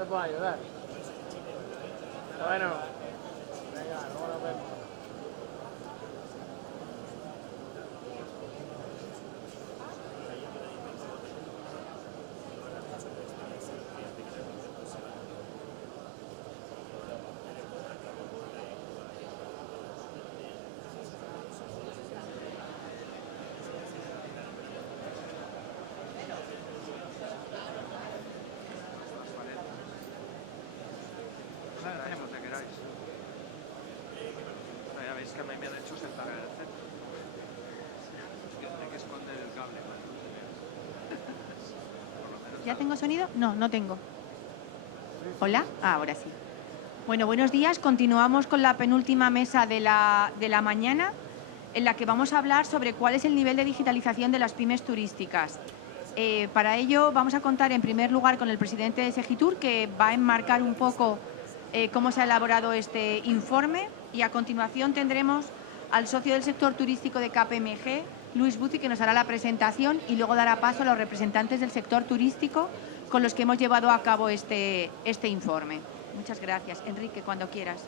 te puedo ayudar. Bueno, venga, luego nos vemos. Donde queráis. No, ya veis que me han hecho sentar en el centro. Hay que esconder el cable. ¿Ya tengo sonido? No, no tengo. ¿Hola? Ah, ahora sí. Bueno, buenos días. Continuamos con la penúltima mesa de la mañana, en la que vamos a hablar sobre cuál es el nivel de digitalización de las pymes turísticas. Para ello vamos a contar en primer lugar con el presidente de Segitur, que va a enmarcar un poco cómo se ha elaborado este informe, y a continuación tendremos al socio del sector turístico de KPMG, Luis Buzzi, que nos hará la presentación, y luego dará paso a los representantes del sector turístico con los que hemos llevado a cabo este informe. Muchas gracias. Enrique, cuando quieras.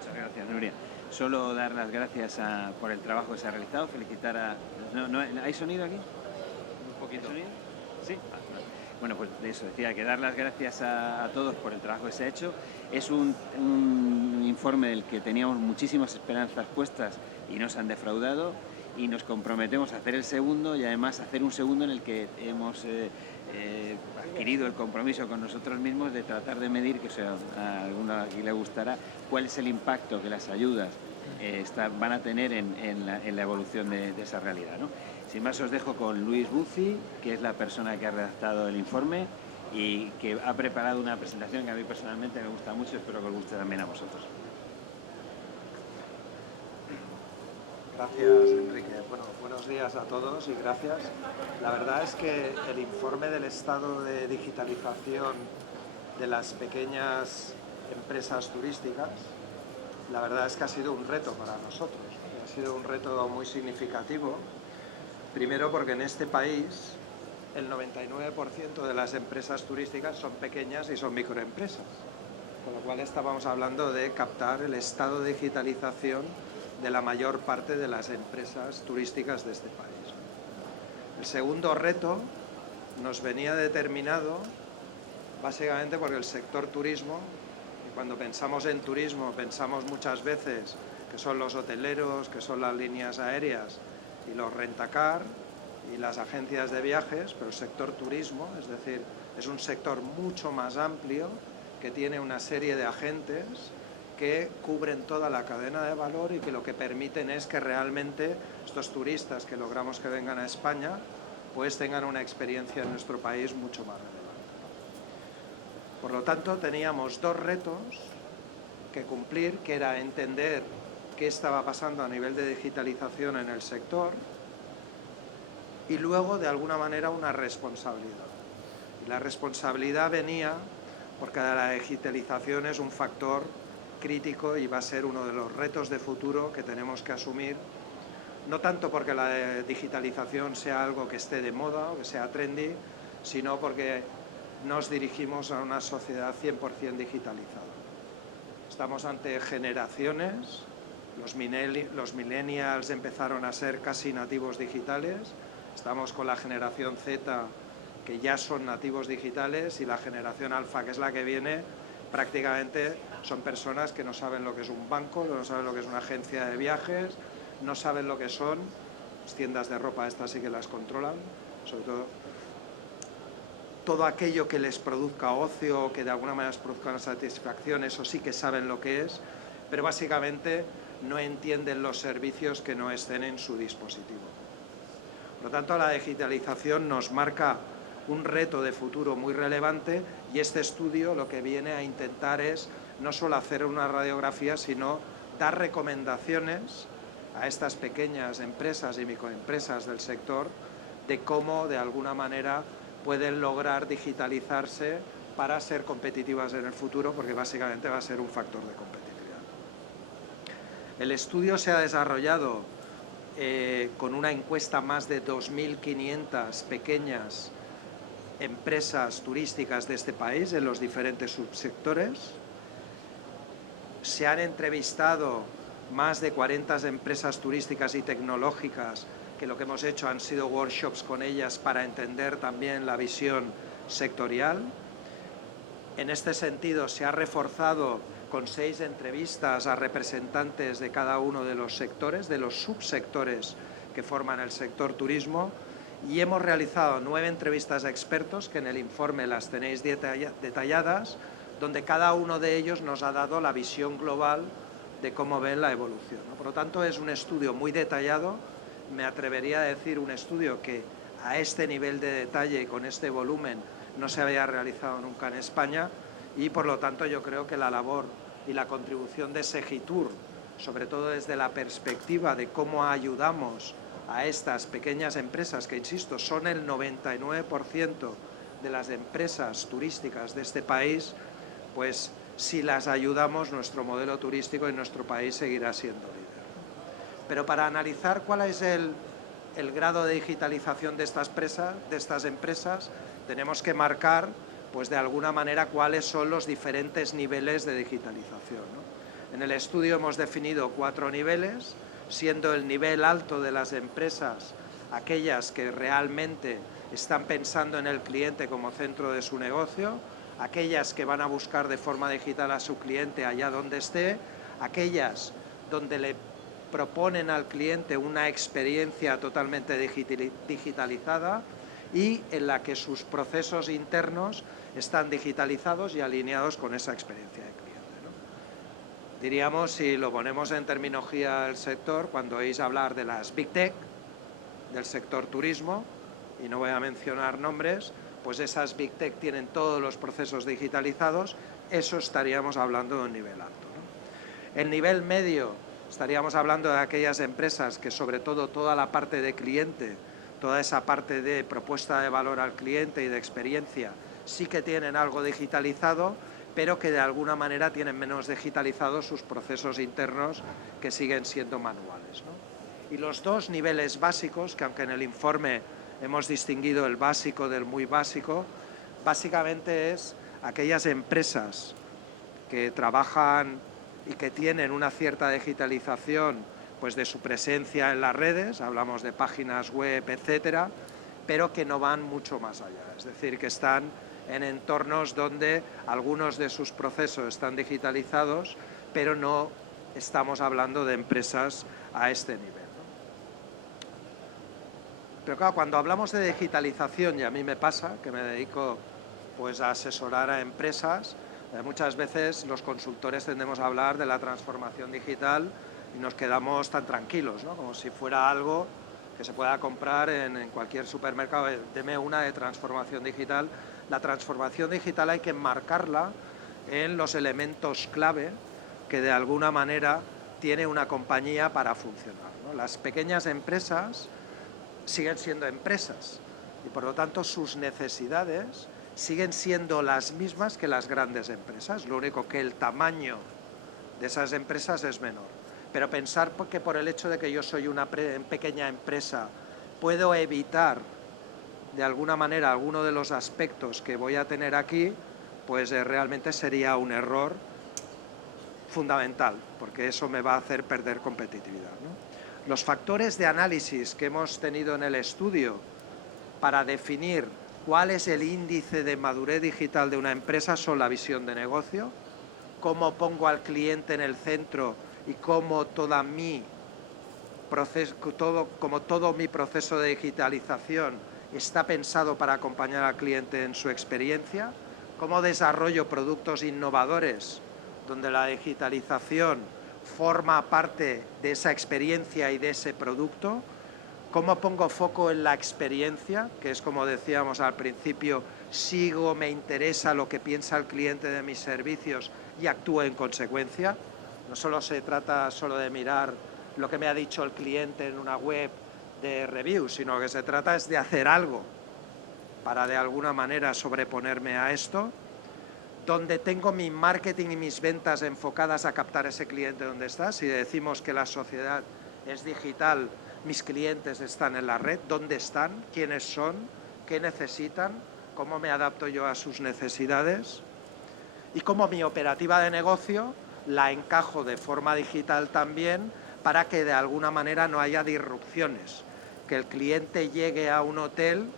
Muchas gracias, Nuria. Solo dar las gracias por el trabajo que se ha realizado, felicitar a... ¿Hay sonido aquí? Un poquito. ¿Hay sonido? Sí. Bueno, pues de eso decía, que dar las gracias a todos por el trabajo que se ha hecho. Es un informe del que teníamos muchísimas esperanzas puestas y nos han defraudado, y nos comprometemos a hacer el segundo, y además hacer un segundo en el que hemos adquirido el compromiso con nosotros mismos de tratar de medir, que a alguno aquí le gustará, cuál es el impacto que las ayudas van a tener en la evolución de esa realidad, ¿no? Sin más, os dejo con Luis Buzzi, que es la persona que ha redactado el informe y que ha preparado una presentación que a mí personalmente me gusta mucho, espero que os guste también a vosotros. Gracias, Enrique. Bueno, buenos días a todos y gracias. La verdad es que el informe del estado de digitalización de las pequeñas empresas turísticas, la verdad es que ha sido un reto para nosotros. Ha sido un reto muy significativo. Primero porque en este país el 99% de las empresas turísticas son pequeñas y son microempresas. Con lo cual estábamos hablando de captar el estado de digitalización de la mayor parte de las empresas turísticas de este país. El segundo reto nos venía determinado básicamente porque el sector turismo, y cuando pensamos en turismo pensamos muchas veces que son los hoteleros, que son las líneas aéreas y los rentacar y las agencias de viajes, pero el sector turismo, es decir, es un sector mucho más amplio que tiene una serie de agentes que cubren toda la cadena de valor y que lo que permiten es que realmente estos turistas que logramos que vengan a España pues tengan una experiencia en nuestro país mucho más relevante. Por lo tanto, teníamos dos retos que cumplir, que era entender qué estaba pasando a nivel de digitalización en el sector y luego, de alguna manera, una responsabilidad. Y la responsabilidad venía porque la digitalización es un factor crítico y va a ser uno de los retos de futuro que tenemos que asumir, no tanto porque la digitalización sea algo que esté de moda o que sea trendy, sino porque nos dirigimos a una sociedad 100% digitalizada. Estamos ante generaciones, los millennials empezaron a ser casi nativos digitales, estamos con la generación Z, que ya son nativos digitales, y la generación alfa, que es la que viene, prácticamente son personas que no saben lo que es un banco, no saben lo que es una agencia de viajes, no saben lo que son las tiendas de ropa, estas sí que las controlan, sobre todo aquello que les produzca ocio, que de alguna manera les produzca una satisfacción, eso sí que saben lo que es, pero básicamente no entienden los servicios que no estén en su dispositivo. Por lo tanto, la digitalización nos marca un reto de futuro muy relevante, y este estudio lo que viene a intentar es no solo hacer una radiografía, sino dar recomendaciones a estas pequeñas empresas y microempresas del sector de cómo, de alguna manera, pueden lograr digitalizarse para ser competitivas en el futuro, porque básicamente va a ser un factor de competitividad. El estudio se ha desarrollado con una encuesta más de 2.500 pequeñas empresas turísticas de este país en los diferentes subsectores. Se han entrevistado más de 40 empresas turísticas y tecnológicas, que lo que hemos hecho han sido workshops con ellas para entender también la visión sectorial. En este sentido, se ha reforzado con 6 entrevistas a representantes de cada uno de los sectores, de los subsectores que forman el sector turismo, y hemos realizado 9 entrevistas a expertos, que en el informe las tenéis detalladas, donde cada uno de ellos nos ha dado la visión global de cómo ven la evolución, ¿no? Por lo tanto, es un estudio muy detallado, me atrevería a decir un estudio que a este nivel de detalle y con este volumen no se había realizado nunca en España, y por lo tanto yo creo que la labor y la contribución de Segitur, sobre todo desde la perspectiva de cómo ayudamos a estas pequeñas empresas, que insisto, son el 99% de las empresas turísticas de este país, pues si las ayudamos, nuestro modelo turístico en nuestro país seguirá siendo líder. Pero para analizar cuál es el grado de digitalización de estas empresas, tenemos que marcar, pues de alguna manera, cuáles son los diferentes niveles de digitalización, ¿no? En el estudio hemos definido 4 niveles, siendo el nivel alto de las empresas aquellas que realmente están pensando en el cliente como centro de su negocio, aquellas que van a buscar de forma digital a su cliente allá donde esté, aquellas donde le proponen al cliente una experiencia totalmente digitalizada y en la que sus procesos internos están digitalizados y alineados con esa experiencia de cliente, ¿no? Diríamos, si lo ponemos en terminología del sector, cuando oís hablar de las Big Tech, del sector turismo, y no voy a mencionar nombres, pues esas Big Tech tienen todos los procesos digitalizados, eso estaríamos hablando de un nivel alto, ¿no? El nivel medio, estaríamos hablando de aquellas empresas que sobre todo toda la parte de cliente, toda esa parte de propuesta de valor al cliente y de experiencia, sí que tienen algo digitalizado, pero que de alguna manera tienen menos digitalizados sus procesos internos, que siguen siendo manuales, ¿no? Y los 2 niveles básicos, que aunque en el informe hemos distinguido el básico del muy básico, básicamente es aquellas empresas que trabajan y que tienen una cierta digitalización, pues de su presencia en las redes, hablamos de páginas web, etcétera, pero que no van mucho más allá, es decir, que están en entornos donde algunos de sus procesos están digitalizados, pero no estamos hablando de empresas a este nivel, ¿no? Pero claro, cuando hablamos de digitalización, y a mí me pasa, que me dedico pues a asesorar a empresas, muchas veces los consultores tendemos a hablar de la transformación digital y nos quedamos tan tranquilos, ¿no? Como si fuera algo que se pueda comprar en cualquier supermercado. Deme una de transformación digital. La transformación digital hay que enmarcarla en los elementos clave que de alguna manera tiene una compañía para funcionar, ¿no? Las pequeñas empresas siguen siendo empresas y por lo tanto sus necesidades siguen siendo las mismas que las grandes empresas, lo único que el tamaño de esas empresas es menor. Pero pensar que por el hecho de que yo soy una pequeña empresa puedo evitar de alguna manera alguno de los aspectos que voy a tener aquí, pues realmente sería un error fundamental, porque eso me va a hacer perder competitividad, ¿no? Los factores de análisis que hemos tenido en el estudio para definir cuál es el índice de madurez digital de una empresa son la visión de negocio, cómo pongo al cliente en el centro y cómo todo mi proceso de digitalización está pensado para acompañar al cliente en su experiencia, cómo desarrollo productos innovadores donde la digitalización forma parte de esa experiencia y de ese producto, cómo pongo foco en la experiencia, que es como decíamos al principio, me interesa lo que piensa el cliente de mis servicios y actúo en consecuencia. No solo se trata de mirar lo que me ha dicho el cliente en una web de reviews, sino que se trata es de hacer algo para de alguna manera sobreponerme a esto, donde tengo mi marketing y mis ventas enfocadas a captar ese cliente donde está. Si decimos que la sociedad es digital, mis clientes están en la red, ¿dónde están? ¿Quiénes son? ¿Qué necesitan? cómo me adapto yo a sus necesidades y cómo mi operativa de negocio la encajo de forma digital también para que de alguna manera no haya disrupciones, que el cliente llegue a un hotel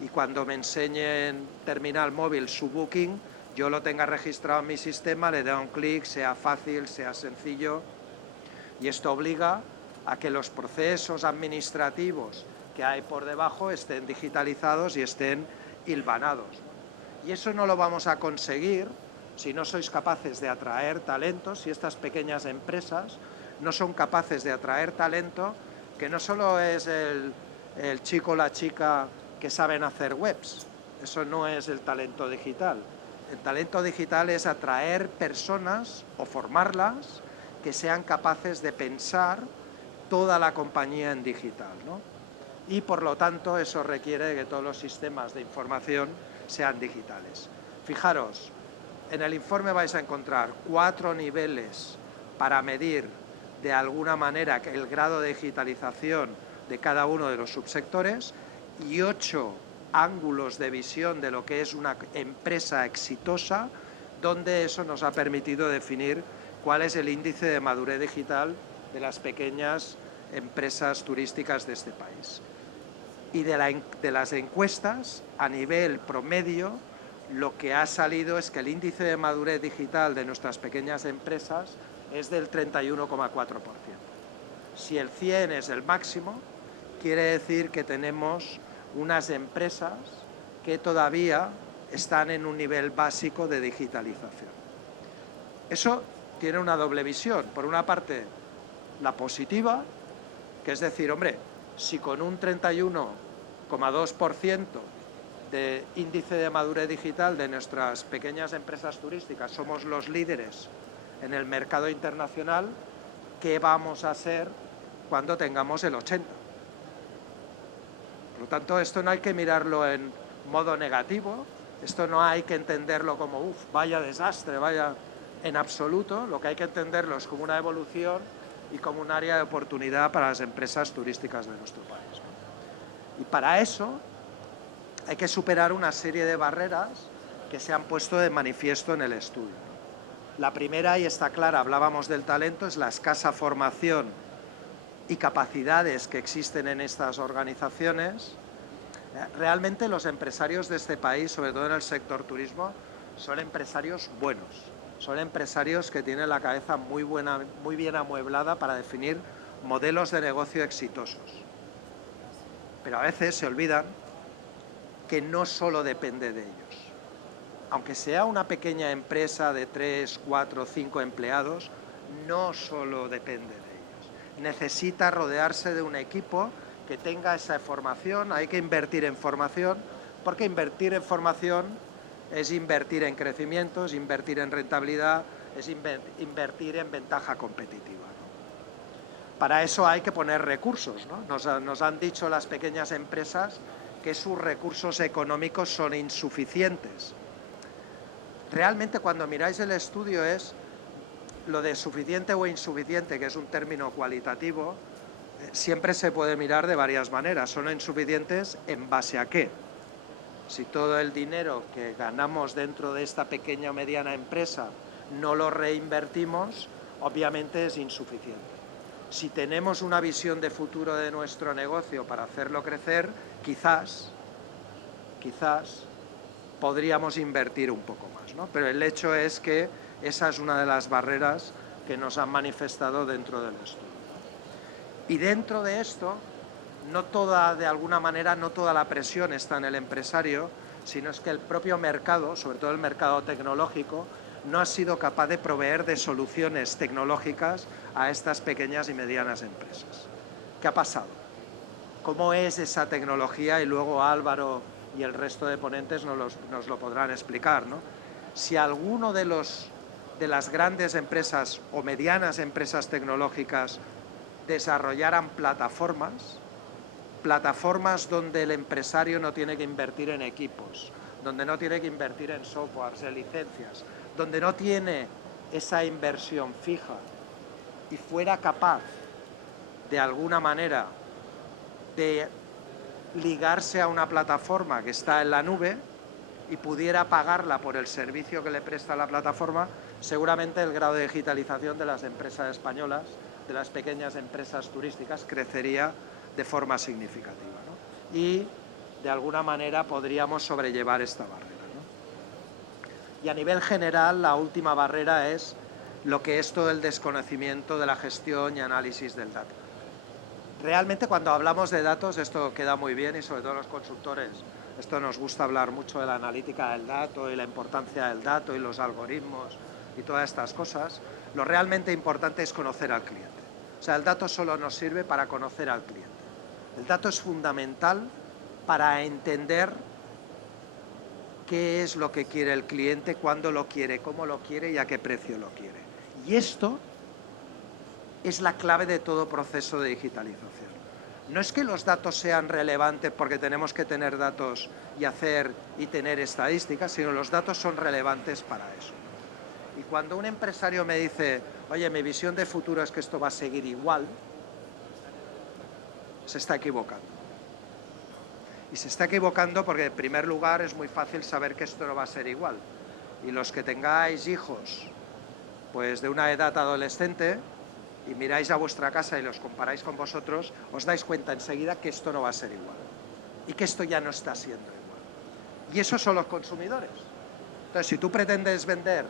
y cuando me enseñe en terminal móvil su booking, yo lo tenga registrado en mi sistema, le dé un clic, sea fácil, sea sencillo, y esto obliga a que los procesos administrativos que hay por debajo estén digitalizados y estén hilvanados. Y eso no lo vamos a conseguir si no sois capaces de atraer talentos, si estas pequeñas empresas no son capaces de atraer talento, que no solo es el chico o la chica que saben hacer webs, eso no es el talento digital. El talento digital es atraer personas o formarlas que sean capaces de pensar toda la compañía en digital, ¿no? Y por lo tanto eso requiere que todos los sistemas de información sean digitales. Fijaros, en el informe vais a encontrar 4 niveles para medir de alguna manera el grado de digitalización de cada uno de los subsectores y 8 ángulos de visión de lo que es una empresa exitosa, donde eso nos ha permitido definir cuál es el índice de madurez digital de las pequeñas empresas turísticas de este país. Y de las encuestas, a nivel promedio, lo que ha salido es que el índice de madurez digital de nuestras pequeñas empresas es del 31,4%. Si el 100 es el máximo, quiere decir que tenemos unas empresas que todavía están en un nivel básico de digitalización. Eso tiene una doble visión. Por una parte, la positiva, que es decir, hombre, si con un 31,2% de índice de madurez digital de nuestras pequeñas empresas turísticas somos los líderes en el mercado internacional, ¿qué vamos a hacer cuando tengamos el 80%? Por lo tanto, esto no hay que mirarlo en modo negativo, esto no hay que entenderlo como, vaya desastre, vaya en absoluto, lo que hay que entenderlo es como una evolución y como un área de oportunidad para las empresas turísticas de nuestro país, ¿no? Y para eso hay que superar una serie de barreras que se han puesto de manifiesto en el estudio. La primera, y está clara, hablábamos del talento, es la escasa formación y capacidades que existen en estas organizaciones. Realmente los empresarios de este país, sobre todo en el sector turismo, son empresarios buenos, son empresarios que tienen la cabeza muy bien amueblada para definir modelos de negocio exitosos. Pero a veces se olvidan que no solo depende de ellos. Aunque sea una pequeña empresa de 3, 4, 5 empleados, no solo depende de ellos. Necesita rodearse de un equipo que tenga esa formación, hay que invertir en formación, porque invertir en formación es invertir en crecimiento, es invertir en rentabilidad, es invertir en ventaja competitiva, ¿no? Para eso hay que poner recursos, ¿no? Nos han dicho las pequeñas empresas que sus recursos económicos son insuficientes. Realmente cuando miráis el estudio es lo de suficiente o insuficiente, que es un término cualitativo, siempre se puede mirar de varias maneras. Son insuficientes en base a qué. Si todo el dinero que ganamos dentro de esta pequeña o mediana empresa no lo reinvertimos, obviamente es insuficiente. Si tenemos una visión de futuro de nuestro negocio para hacerlo crecer, quizás podríamos invertir un poco más, ¿no? Pero el hecho es que esa es una de las barreras que nos han manifestado dentro del estudio. Y dentro de esto, de alguna manera, no toda la presión está en el empresario, sino es que el propio mercado, sobre todo el mercado tecnológico, no ha sido capaz de proveer de soluciones tecnológicas a estas pequeñas y medianas empresas. ¿Qué ha pasado? ¿Cómo es esa tecnología? Y luego Álvaro y el resto de ponentes nos lo podrán explicar, ¿no? Si alguno de las grandes empresas o medianas empresas tecnológicas desarrollaran plataformas donde el empresario no tiene que invertir en equipos, donde no tiene que invertir en softwares, en licencias, donde no tiene esa inversión fija y fuera capaz de alguna manera de ligarse a una plataforma que está en la nube, y pudiera pagarla por el servicio que le presta la plataforma, seguramente el grado de digitalización de las empresas españolas, de las pequeñas empresas turísticas, crecería de forma significativa, ¿no? Y de alguna manera podríamos sobrellevar esta barrera, ¿no? Y a nivel general, la última barrera es lo que es todo el desconocimiento de la gestión y análisis del dato. Realmente cuando hablamos de datos esto queda muy bien y sobre todo los consultores, esto nos gusta hablar mucho de la analítica del dato y la importancia del dato y los algoritmos y todas estas cosas. Lo realmente importante es conocer al cliente. O sea, el dato solo nos sirve para conocer al cliente. El dato es fundamental para entender qué es lo que quiere el cliente, cuándo lo quiere, cómo lo quiere y a qué precio lo quiere. Y esto es la clave de todo proceso de digitalización. No es que los datos sean relevantes porque tenemos que tener datos y tener estadísticas, sino los datos son relevantes para eso. Y cuando un empresario me dice, oye, mi visión de futuro es que esto va a seguir igual, se está equivocando. Y se está equivocando porque, en primer lugar, es muy fácil saber que esto no va a ser igual. Y los que tengáis hijos, pues de una edad adolescente, y miráis a vuestra casa y los comparáis con vosotros, os dais cuenta enseguida que esto no va a ser igual. Y que esto ya no está siendo igual. Y esos son los consumidores. Entonces, si tú pretendes vender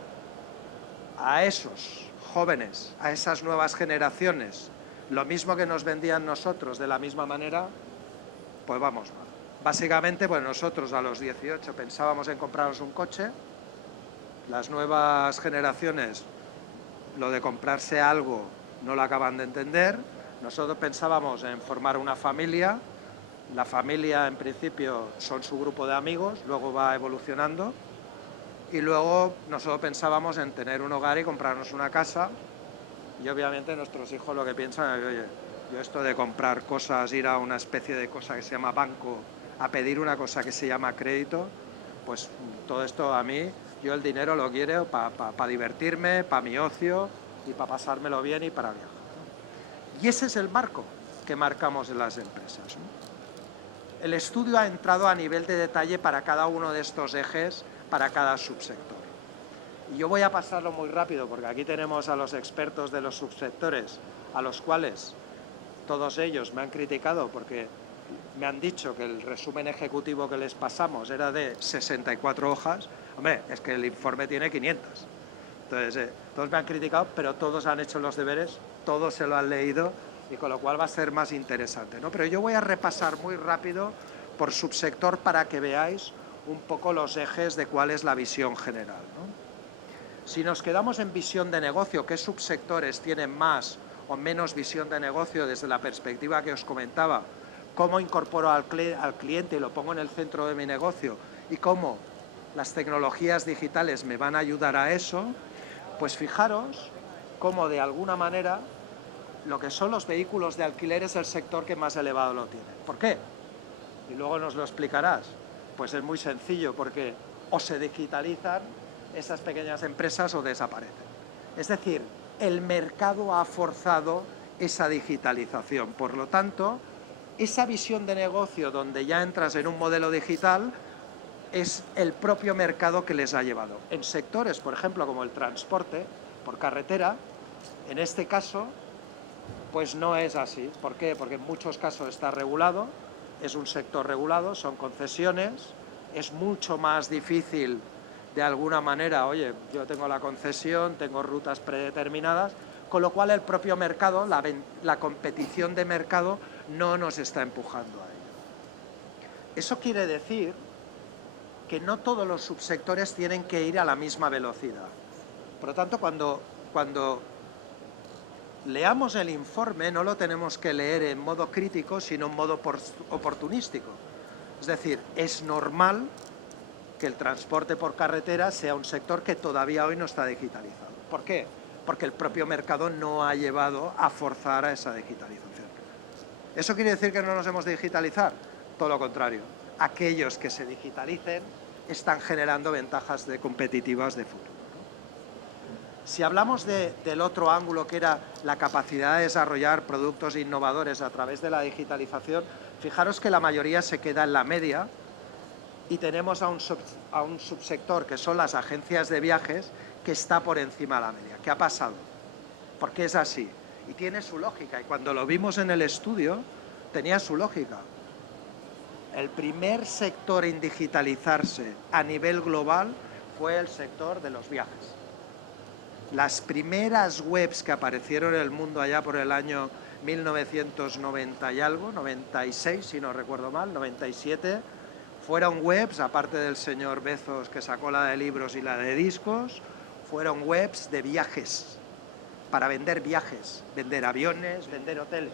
a esos jóvenes, a esas nuevas generaciones, lo mismo que nos vendían nosotros de la misma manera, pues vamos mal. Básicamente, pues nosotros a los 18 pensábamos en comprarnos un coche, las nuevas generaciones lo de comprarse algo no lo acaban de entender, nosotros pensábamos en formar una familia, la familia en principio son su grupo de amigos, luego va evolucionando, y luego nosotros pensábamos en tener un hogar y comprarnos una casa, y obviamente nuestros hijos lo que piensan es, oye, yo esto de comprar cosas, ir a una especie de cosa que se llama banco, a pedir una cosa que se llama crédito, pues todo esto a mí, yo el dinero lo quiero para divertirme, para mi ocio y para pasármelo bien y para viajar. Y ese es el marco que marcamos en las empresas, ¿no? El estudio ha entrado a nivel de detalle para cada uno de estos ejes, para cada subsector. Y yo voy a pasarlo muy rápido porque aquí tenemos a los expertos de los subsectores, a los cuales todos ellos me han criticado porque me han dicho que el resumen ejecutivo que les pasamos era de 64 hojas. Hombre, es que el informe tiene 500. Entonces, todos me han criticado, pero todos han hecho los deberes, todos se lo han leído y con lo cual va a ser más interesante, ¿no? Pero yo voy a repasar muy rápido por subsector para que veáis un poco los ejes de cuál es la visión general, ¿no? Si nos quedamos en visión de negocio, ¿qué subsectores tienen más o menos visión de negocio desde la perspectiva que os comentaba? ¿Cómo incorporo al cliente y lo pongo en el centro de mi negocio? ¿Y cómo las tecnologías digitales me van a ayudar a eso? Pues fijaros cómo de alguna manera lo que son los vehículos de alquiler es el sector que más elevado lo tiene. ¿Por qué? Y luego nos lo explicarás. Pues es muy sencillo, porque o se digitalizan esas pequeñas empresas o desaparecen. Es decir, el mercado ha forzado esa digitalización. Por lo tanto, esa visión de negocio donde ya entras en un modelo digital es el propio mercado que les ha llevado. En sectores, por ejemplo, como el transporte por carretera, en este caso, pues no es así. ¿Por qué? Porque en muchos casos está regulado, es un sector regulado, son concesiones, es mucho más difícil de alguna manera, oye, yo tengo la concesión, tengo rutas predeterminadas, con lo cual el propio mercado, la competición de mercado no nos está empujando a ello. Eso quiere decir que no todos los subsectores tienen que ir a la misma velocidad. Por lo tanto, cuando leamos el informe, no lo tenemos que leer en modo crítico, sino en modo oportunístico. Es decir, es normal que el transporte por carretera sea un sector que todavía hoy no está digitalizado. ¿Por qué? Porque el propio mercado no ha llevado a forzar a esa digitalización. ¿Eso quiere decir que no nos hemos de digitalizar? Todo lo contrario. Aquellos que se digitalicen están generando ventajas competitivas de futuro. Si hablamos del otro ángulo, que era la capacidad de desarrollar productos innovadores a través de la digitalización, fijaros que la mayoría se queda en la media y tenemos a un subsector, que son las agencias de viajes, que está por encima de la media. ¿Qué ha pasado? Porque es así. Y tiene su lógica. Y cuando lo vimos en el estudio, tenía su lógica. El primer sector en digitalizarse a nivel global fue el sector de los viajes. Las primeras webs que aparecieron en el mundo allá por el año 1990 y algo, 96 si no recuerdo mal, 97, fueron webs, aparte del señor Bezos que sacó la de libros y la de discos, fueron webs de viajes, para vender viajes, vender aviones, vender hoteles.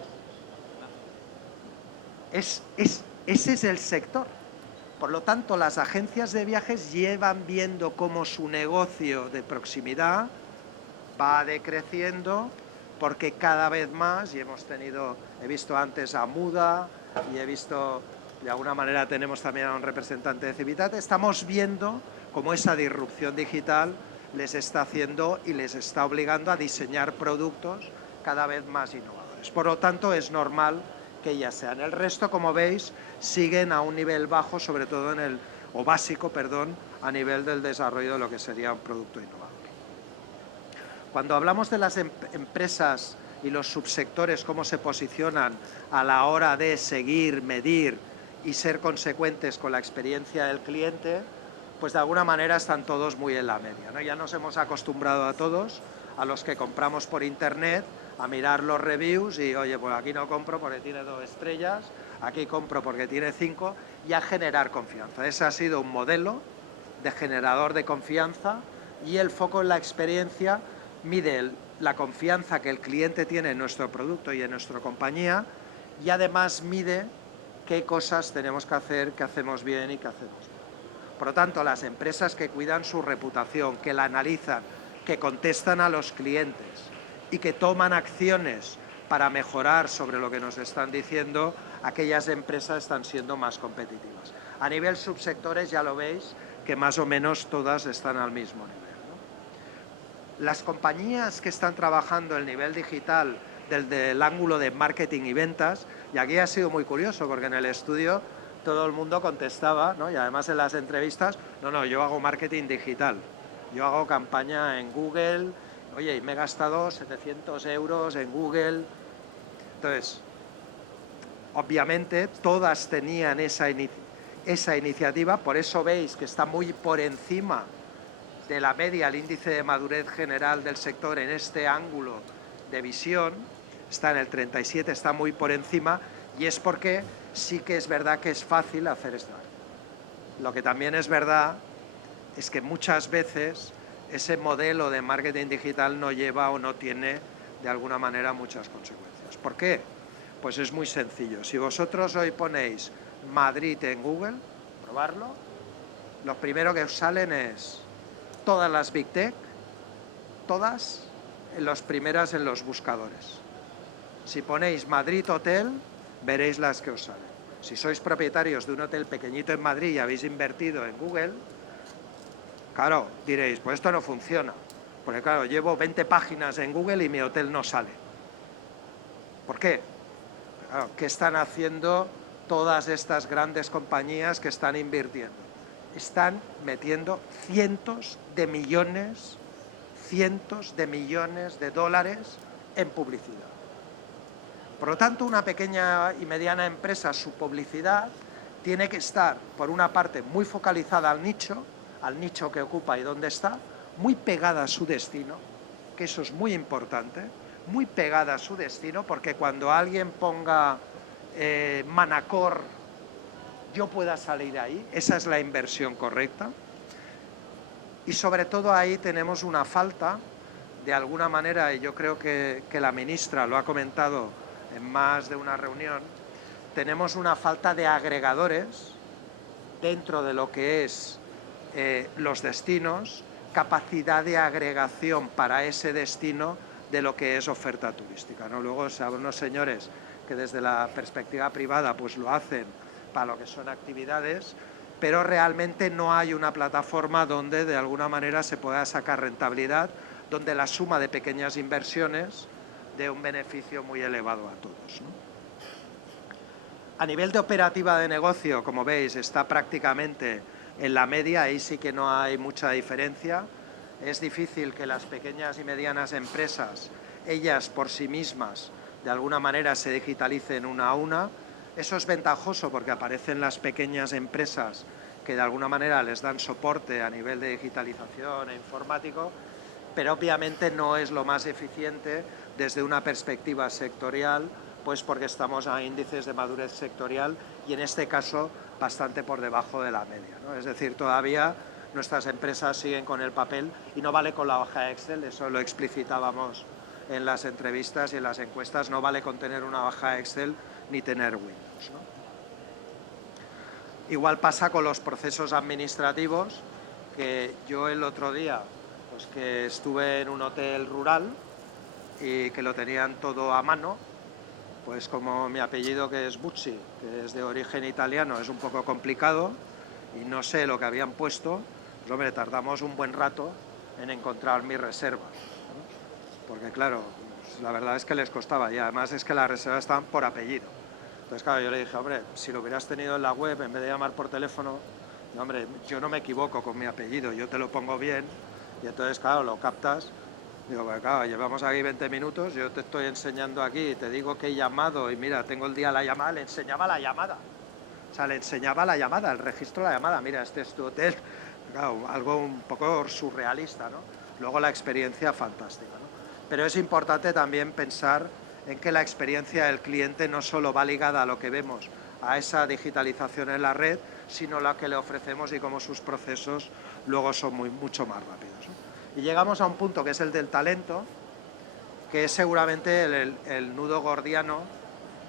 Ese es el sector. Por lo tanto, las agencias de viajes llevan viendo cómo su negocio de proximidad va decreciendo, porque cada vez más, y he visto antes a Muda, y he visto, de alguna manera tenemos también a un representante de Civitate, estamos viendo cómo esa disrupción digital les está haciendo y les está obligando a diseñar productos cada vez más innovadores. Por lo tanto, es normal que ellas sean. El resto, como veis, siguen a un nivel bajo, sobre todo básico, a nivel del desarrollo de lo que sería un producto innovador. Cuando hablamos de las empresas y los subsectores, cómo se posicionan a la hora de seguir, medir y ser consecuentes con la experiencia del cliente, pues de alguna manera están todos muy en la media, ¿no? Ya nos hemos acostumbrado a todos, a los que compramos por internet, a mirar los reviews y, oye, pues aquí no compro porque tiene 2 estrellas, aquí compro porque tiene 5, y a generar confianza. Ese ha sido un modelo de generador de confianza, y el foco en la experiencia mide la confianza que el cliente tiene en nuestro producto y en nuestra compañía, y además mide qué cosas tenemos que hacer, qué hacemos bien y qué hacemos mal. Por lo tanto, las empresas que cuidan su reputación, que la analizan, que contestan a los clientes y que toman acciones para mejorar sobre lo que nos están diciendo, aquellas empresas están siendo más competitivas. A nivel subsectores ya lo veis que más o menos todas están al mismo nivel, ¿no? Las compañías que están trabajando el nivel digital desde el ángulo de marketing y ventas, y aquí ha sido muy curioso porque en el estudio todo el mundo contestaba, ¿no? Y además en las entrevistas, no, yo hago marketing digital, yo hago campaña en Google, oye, y me he gastado 700 euros en Google. Entonces, obviamente todas tenían esa iniciativa, por eso veis que está muy por encima de la media el índice de madurez general del sector en este ángulo de visión, está en el 37, está muy por encima, y es porque sí que es verdad que es fácil hacer esto. Lo que también es verdad es que muchas veces ese modelo de marketing digital no lleva o no tiene de alguna manera muchas consecuencias. ¿Por qué? Pues es muy sencillo. Si vosotros hoy ponéis Madrid en Google, probarlo, lo primero que os salen es todas las Big Tech, todas en las primeras en los buscadores. Si ponéis Madrid Hotel, veréis las que os salen. Si sois propietarios de un hotel pequeñito en Madrid y habéis invertido en Google, claro, diréis, pues esto no funciona. Porque claro, llevo 20 páginas en Google y mi hotel no sale. ¿Por qué? Claro, ¿qué están haciendo todas estas grandes compañías que están invirtiendo? Están metiendo cientos de millones de dólares en publicidad. Por lo tanto, una pequeña y mediana empresa, su publicidad tiene que estar, por una parte, muy focalizada al nicho que ocupa y dónde está, muy pegada a su destino, que eso es muy importante, muy pegada a su destino, porque cuando alguien ponga Manacor, yo pueda salir ahí, esa es la inversión correcta. Y sobre todo ahí tenemos una falta, de alguna manera, y yo creo que la ministra lo ha comentado en más de una reunión, tenemos una falta de agregadores dentro de lo que es los destinos, capacidad de agregación para ese destino de lo que es oferta turística, ¿no? Luego saben unos señores que desde la perspectiva privada pues lo hacen para lo que son actividades, pero realmente no hay una plataforma donde de alguna manera se pueda sacar rentabilidad, donde la suma de pequeñas inversiones dé un beneficio muy elevado a todos, ¿no? A nivel de operativa de negocio, como veis, está prácticamente en la media, ahí sí que no hay mucha diferencia. Es difícil que las pequeñas y medianas empresas, ellas por sí mismas, de alguna manera se digitalicen una a una. Eso es ventajoso porque aparecen las pequeñas empresas que de alguna manera les dan soporte a nivel de digitalización e informático, pero obviamente no es lo más eficiente desde una perspectiva sectorial, pues porque estamos a índices de madurez sectorial y en este caso bastante por debajo de la media, ¿no? Es decir, todavía nuestras empresas siguen con el papel y no vale con la hoja Excel, eso lo explicitábamos en las entrevistas y en las encuestas, no vale con tener una hoja Excel ni tener Windows, ¿no? Igual pasa con los procesos administrativos, que yo el otro día, pues que estuve en un hotel rural y que lo tenían todo a mano, pues como mi apellido, que es Bucci, que es de origen italiano, es un poco complicado y no sé lo que habían puesto, pues hombre, tardamos un buen rato en encontrar mis reservas, ¿no? Porque claro, pues, la verdad es que les costaba y además es que las reservas estaban por apellido. Entonces claro, yo le dije, hombre, si lo hubieras tenido en la web en vez de llamar por teléfono, no, hombre, yo no me equivoco con mi apellido, yo te lo pongo bien y entonces claro, lo captas. Digo, pues claro, llevamos aquí 20 minutos, yo te estoy enseñando aquí, te digo que he llamado y mira, tengo el día de la llamada, le enseñaba la llamada. O sea, le enseñaba la llamada, el registro de la llamada. Mira, este es tu hotel. Claro, algo un poco surrealista, ¿no? Luego la experiencia fantástica, ¿no? Pero es importante también pensar en que la experiencia del cliente no solo va ligada a lo que vemos, a esa digitalización en la red, sino la que le ofrecemos y cómo sus procesos luego son mucho más rápidos, ¿no? Y llegamos a un punto que es el del talento, que es seguramente el nudo gordiano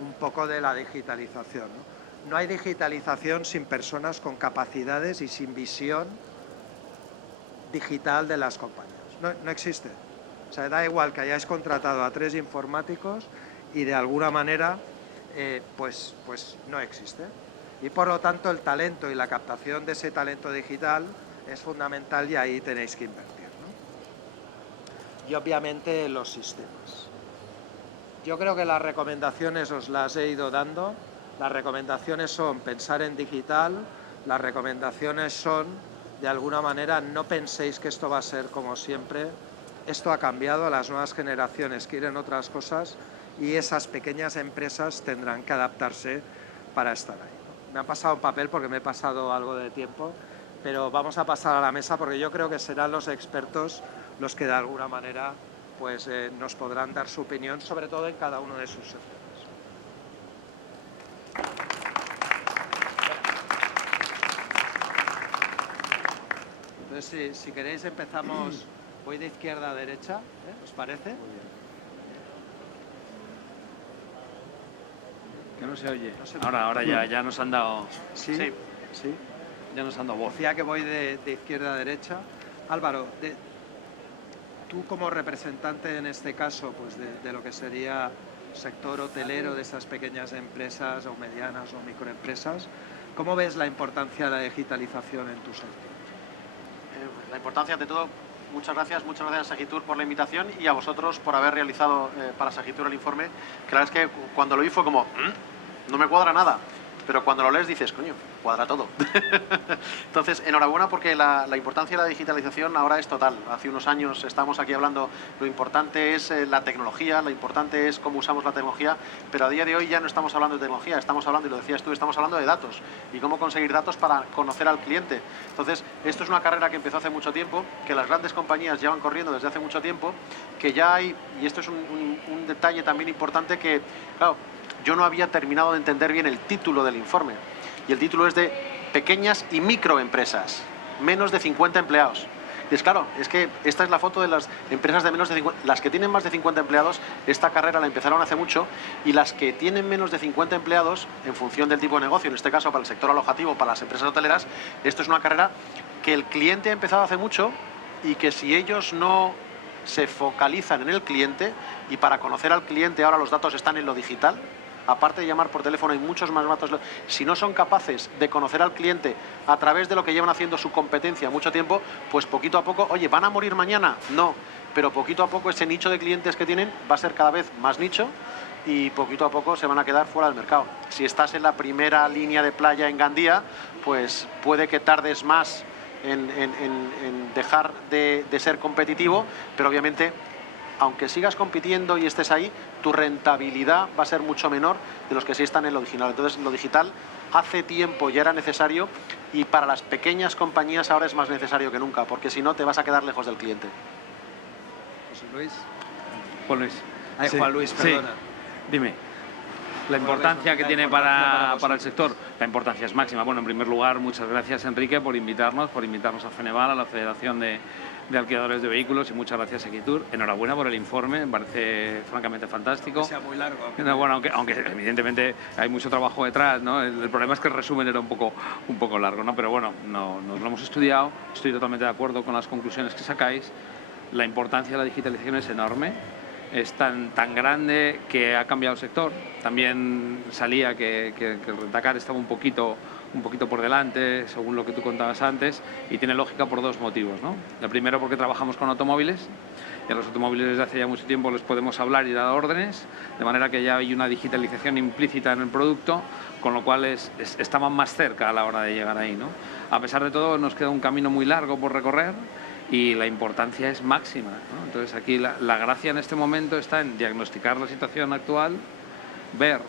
un poco de la digitalización, ¿no? No hay digitalización sin personas con capacidades y sin visión digital de las compañías. No existe. O sea, da igual que hayáis contratado a 3 informáticos y de alguna manera pues no existe. Y por lo tanto el talento y la captación de ese talento digital es fundamental y ahí tenéis que invertir, ¿no? Y obviamente los sistemas. Yo creo que las recomendaciones os las he ido dando. Las recomendaciones son pensar en digital, las recomendaciones son, de alguna manera, no penséis que esto va a ser como siempre. Esto ha cambiado, las nuevas generaciones quieren otras cosas y esas pequeñas empresas tendrán que adaptarse para estar ahí. Me ha pasado un papel porque me he pasado algo de tiempo, pero vamos a pasar a la mesa porque yo creo que serán los expertos los que de alguna manera pues, nos podrán dar su opinión, sobre todo en cada uno de sus sectores. Entonces, si queréis empezamos, voy de izquierda a derecha, ¿os parece? Muy bien. Que no se oye. No se Ahora ya nos han dado... ¿Sí? Sí. ¿Sí? Ya nos han dado voz. Decía que voy de izquierda a derecha. Álvaro, tú como representante en este caso pues de lo que sería sector hotelero, de esas pequeñas empresas o medianas o microempresas, ¿cómo ves la importancia de la digitalización en tu sector? La importancia, ante todo, muchas gracias a Segitur por la invitación y a vosotros por haber realizado para Segitur el informe, que la verdad es que cuando lo vi fue como, no me cuadra nada, pero cuando lo lees dices, coño, cuadra todo. Entonces, enhorabuena porque la importancia de la digitalización ahora es total. Hace unos años estamos aquí hablando, lo importante es la tecnología, lo importante es cómo usamos la tecnología, pero a día de hoy ya no estamos hablando de tecnología, estamos hablando, y lo decías tú, estamos hablando de datos y cómo conseguir datos para conocer al cliente. Entonces, esto es una carrera que empezó hace mucho tiempo, que las grandes compañías llevan corriendo desde hace mucho tiempo, que ya hay, y esto es un detalle también importante que, claro, yo no había terminado de entender bien el título del informe. Y el título es de pequeñas y microempresas, menos de 50 empleados. Y es claro, es que esta es la foto de las empresas de menos de 50, las que tienen más de 50 empleados, esta carrera la empezaron hace mucho, y las que tienen menos de 50 empleados, en función del tipo de negocio, en este caso para el sector alojativo, para las empresas hoteleras, esto es una carrera que el cliente ha empezado hace mucho y que si ellos no se focalizan en el cliente, y para conocer al cliente ahora los datos están en lo digital, aparte de llamar por teléfono, hay muchos más métodos. Si no son capaces de conocer al cliente a través de lo que llevan haciendo su competencia mucho tiempo, pues poquito a poco, oye, ¿van a morir mañana? No, pero poquito a poco ese nicho de clientes que tienen va a ser cada vez más nicho y poquito a poco se van a quedar fuera del mercado. Si estás en la primera línea de playa en Gandía, pues puede que tardes más en dejar de ser competitivo, pero obviamente, aunque sigas compitiendo y estés ahí, tu rentabilidad va a ser mucho menor de los que sí están en lo digital. Entonces, lo digital hace tiempo ya era necesario y para las pequeñas compañías ahora es más necesario que nunca, porque si no te vas a quedar lejos del cliente. José Luis. Juan Luis. Ay, Sí. Juan Luis, perdona. Sí. Dime. La importancia que tiene para el sector, la importancia es máxima. Bueno, en primer lugar, muchas gracias, Enrique, por invitarnos a Feneval, a la Federación de Alquiladores de Vehículos, y muchas gracias, Sequitur. Enhorabuena por el informe, me parece francamente fantástico. Que sea muy largo. No, bueno, aunque evidentemente hay mucho trabajo detrás, ¿no? El problema es que el resumen era un poco largo, ¿no? Pero bueno, nos lo hemos estudiado, estoy totalmente de acuerdo con las conclusiones que sacáis. La importancia de la digitalización es enorme. Es tan grande que ha cambiado el sector. También salía que el Rentacar estaba un poquito por delante, según lo que tú contabas antes, y tiene lógica por dos motivos, ¿no? El primero, porque trabajamos con automóviles, y a los automóviles desde hace ya mucho tiempo les podemos hablar y dar órdenes, de manera que ya hay una digitalización implícita en el producto, con lo cual estamos más cerca a la hora de llegar ahí, ¿no? A pesar de todo, nos queda un camino muy largo por recorrer, y la importancia es máxima, ¿no? Entonces aquí la gracia en este momento está en diagnosticar la situación actual, ver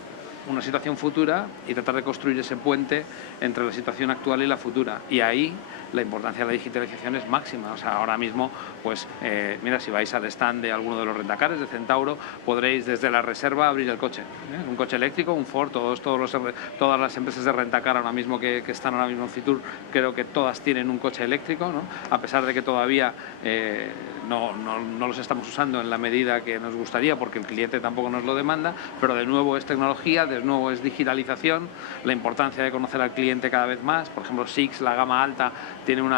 una situación futura y tratar de construir ese puente entre la situación actual y la futura. Y ahí la importancia de la digitalización es máxima. O sea, ahora mismo, pues, mira, si vais al stand de alguno de los rentacares de Centauro, podréis desde la reserva abrir el coche. Un coche eléctrico, un Ford, todas las empresas de rentacar ahora mismo que están ahora mismo en Fitur, creo que todas tienen un coche eléctrico, ¿no? A pesar de que todavía no los estamos usando en la medida que nos gustaría, porque el cliente tampoco nos lo demanda, pero de nuevo es tecnología, de nuevo es digitalización, la importancia de conocer al cliente cada vez más. Por ejemplo, Six, la gama alta, tiene un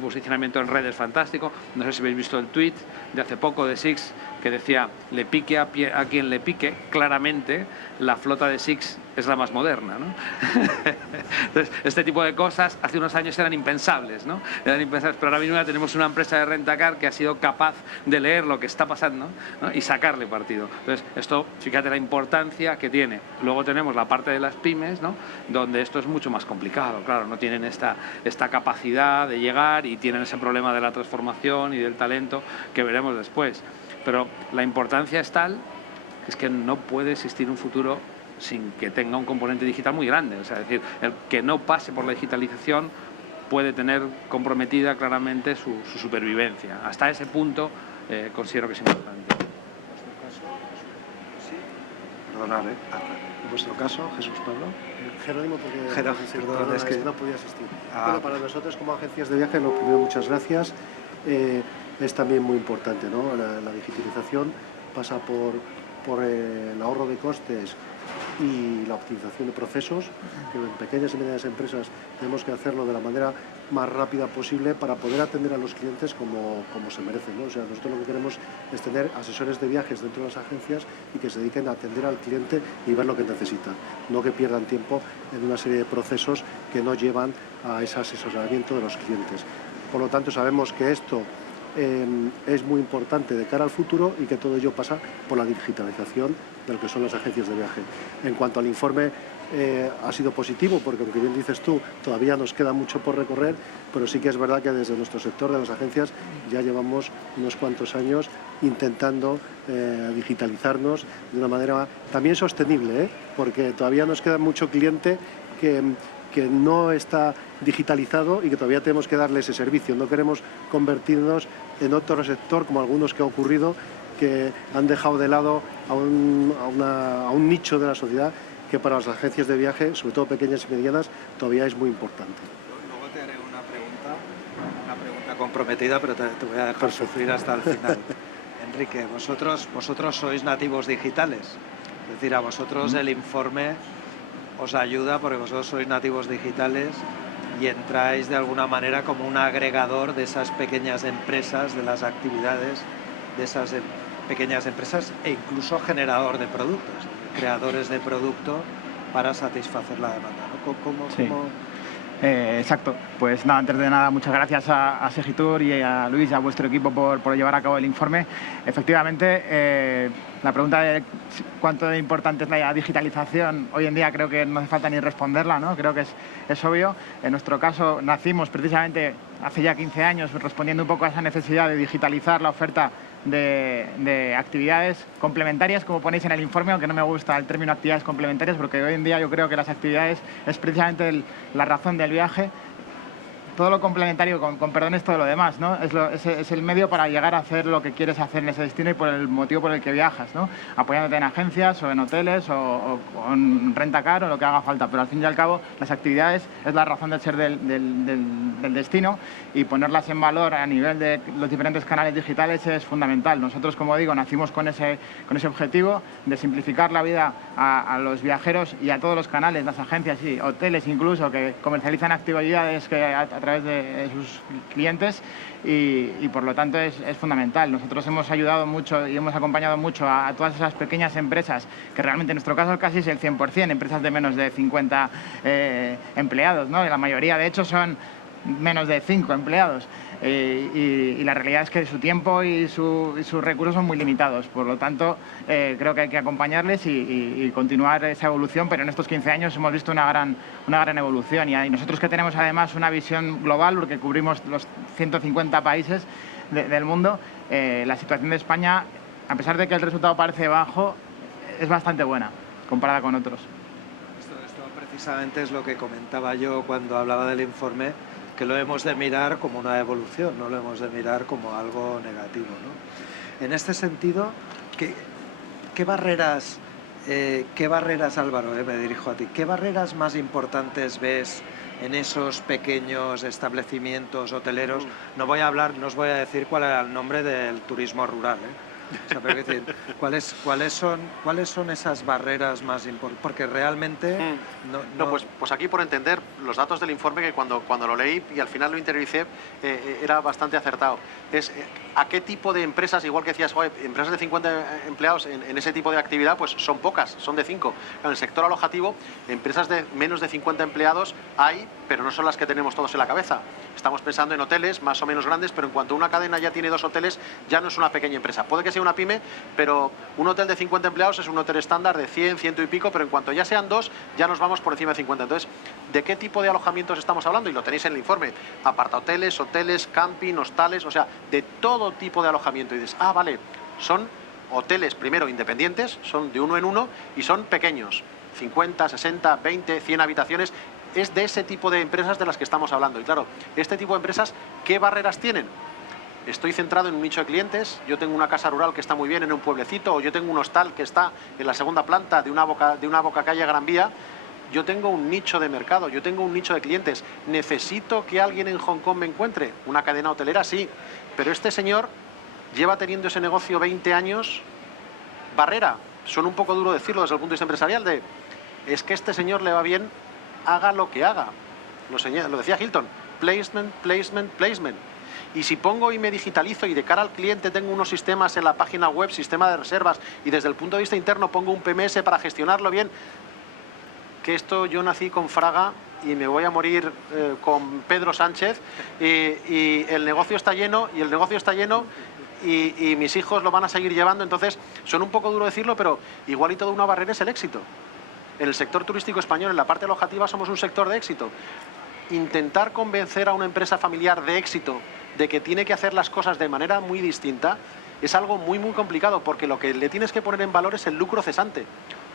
posicionamiento en redes fantástico. No sé si habéis visto el tweet de hace poco de Six, que decía, le pique a quien le pique, claramente la flota de Six es la más moderna, ¿no? Entonces, este tipo de cosas hace unos años eran impensables, ¿no? Eran impensables, pero ahora mismo ya tenemos una empresa de rentacar que ha sido capaz de leer lo que está pasando, ¿no? Y sacarle partido. Entonces, esto, fíjate la importancia que tiene. Luego tenemos la parte de las pymes, ¿no? Donde esto es mucho más complicado, claro, no tienen esta capacidad de llegar y tienen ese problema de la transformación y del talento que veremos después. Pero la importancia es tal que es que no puede existir un futuro sin que tenga un componente digital muy grande. O sea, es decir, el que no pase por la digitalización puede tener comprometida claramente su supervivencia. Hasta ese punto considero que es importante. Perdonad, en vuestro caso, Jesús Pablo. Jerónimo, porque Perdón, es que no podía asistir. Ah. Bueno, para nosotros como agencias de viaje, lo primero, muchas gracias. Es también muy importante, ¿no? La digitalización pasa por el ahorro de costes y la optimización de procesos, que en pequeñas y medianas empresas tenemos que hacerlo de la manera más rápida posible para poder atender a los clientes como se merecen, ¿no? O sea, nosotros lo que queremos es tener asesores de viajes dentro de las agencias y que se dediquen a atender al cliente y ver lo que necesitan, no que pierdan tiempo en una serie de procesos que no llevan a ese asesoramiento de los clientes. Por lo tanto, sabemos que esto es muy importante de cara al futuro y que todo ello pasa por la digitalización de lo que son las agencias de viaje. En cuanto al informe, ha sido positivo, porque aunque bien dices tú, todavía nos queda mucho por recorrer, pero sí que es verdad que desde nuestro sector de las agencias ya llevamos unos cuantos años intentando digitalizarnos de una manera también sostenible, porque todavía nos queda mucho cliente que no está digitalizado y que todavía tenemos que darle ese servicio. No queremos convertirnos en otro sector, como algunos que ha ocurrido, que han dejado de lado a un nicho de la sociedad que para las agencias de viaje, sobre todo pequeñas y medianas, todavía es muy importante. Luego te haré una pregunta comprometida, pero te voy a dejar sufrir hasta el final. Enrique, vosotros sois nativos digitales, es decir, a vosotros el informe os ayuda porque vosotros sois nativos digitales y entráis de alguna manera como un agregador de esas pequeñas empresas, de las actividades de esas pequeñas empresas e incluso generador de productos, creadores de producto para satisfacer la demanda, ¿no? ¿Cómo? Exacto. Pues nada, antes de nada, muchas gracias a Segitur y a Luis y a vuestro equipo por llevar a cabo el informe. Efectivamente, la pregunta de cuánto de importante es la digitalización, hoy en día creo que no hace falta ni responderla, ¿no? Creo que es obvio. En nuestro caso, nacimos precisamente hace ya 15 años respondiendo un poco a esa necesidad de digitalizar la oferta de actividades complementarias, como ponéis en el informe, aunque no me gusta el término actividades complementarias, porque hoy en día yo creo que las actividades es precisamente la razón del viaje. Todo lo complementario, con perdón, es todo lo demás, ¿no? Es el medio para llegar a hacer lo que quieres hacer en ese destino y por el motivo por el que viajas, ¿no? Apoyándote en agencias o en hoteles o en rentacar o lo que haga falta. Pero al fin y al cabo, las actividades es la razón de ser del destino, y ponerlas en valor a nivel de los diferentes canales digitales es fundamental. Nosotros, como digo, nacimos con ese objetivo de simplificar la vida a los viajeros y a todos los canales, las agencias y hoteles incluso, que comercializan actividades que a través de sus clientes, y por lo tanto es fundamental. Nosotros hemos ayudado mucho y hemos acompañado mucho a todas esas pequeñas empresas, que realmente en nuestro caso casi es el 100%, empresas de menos de 50 empleados, ¿no? Y la mayoría de hecho son menos de 5 empleados. Y la realidad es que su tiempo y sus recursos son muy limitados. Por lo tanto, creo que hay que acompañarles y continuar esa evolución, pero en estos 15 años hemos visto una gran evolución. Y nosotros, que tenemos además una visión global, porque cubrimos los 150 países del mundo, la situación de España, a pesar de que el resultado parece bajo, es bastante buena comparada con otros. Esto precisamente es lo que comentaba yo cuando hablaba del informe, que lo hemos de mirar como una evolución, no lo hemos de mirar como algo negativo, ¿no? En este sentido, ¿qué barreras, Álvaro, me dirijo a ti, qué barreras más importantes ves en esos pequeños establecimientos hoteleros? No os voy a decir cuál era el nombre del turismo rural, ¿eh? O sea, pero decir, ¿cuáles son esas barreras más importantes? Porque realmente... Pues aquí, por entender los datos del informe, que cuando lo leí y al final lo interioricé, era bastante acertado. Es a qué tipo de empresas, igual que decías, empresas de 50 empleados en ese tipo de actividad, pues son pocas, son de 5. En el sector alojativo, empresas de menos de 50 empleados hay, pero no son las que tenemos todos en la cabeza. Estamos pensando en hoteles más o menos grandes, pero en cuanto una cadena ya tiene 2 hoteles, ya no es una pequeña empresa. Puede que sea una pyme, pero un hotel de 50 empleados es un hotel estándar de 100, 100 y pico, pero en cuanto ya sean 2, ya nos vamos por encima de 50. Entonces, ¿de qué tipo de alojamientos estamos hablando? Y lo tenéis en el informe. Apartahoteles, hoteles, camping, hostales, o sea, de todo tipo de alojamiento. Y dices, vale, son hoteles, primero, independientes, son de uno en uno y son pequeños, 50, 60, 20, 100 habitaciones. Es de ese tipo de empresas de las que estamos hablando. Y claro, este tipo de empresas, ¿qué barreras tienen? Estoy centrado en un nicho de clientes, yo tengo una casa rural que está muy bien en un pueblecito, o yo tengo un hostal que está en la segunda planta de una boca calle Gran Vía. Yo tengo un nicho de mercado, yo tengo un nicho de clientes. ¿Necesito que alguien en Hong Kong me encuentre? ¿Una cadena hotelera? Sí. Pero este señor lleva teniendo ese negocio 20 años. Barrera, suena un poco duro decirlo desde el punto de vista empresarial, es que este señor le va bien, haga lo que haga. Lo decía Hilton, placement, placement, placement. Y si pongo y me digitalizo y de cara al cliente tengo unos sistemas en la página web, sistema de reservas, y desde el punto de vista interno pongo un PMS para gestionarlo bien, que esto yo nací con Fraga y me voy a morir con Pedro Sánchez, y el negocio está lleno, y mis hijos lo van a seguir llevando. Entonces, suena un poco duro decirlo, pero igual y toda una barrera es el éxito. En el sector turístico español, en la parte alojativa, somos un sector de éxito. Intentar convencer a una empresa familiar de éxito de que tiene que hacer las cosas de manera muy distinta es algo muy, muy complicado, porque lo que le tienes que poner en valor es el lucro cesante.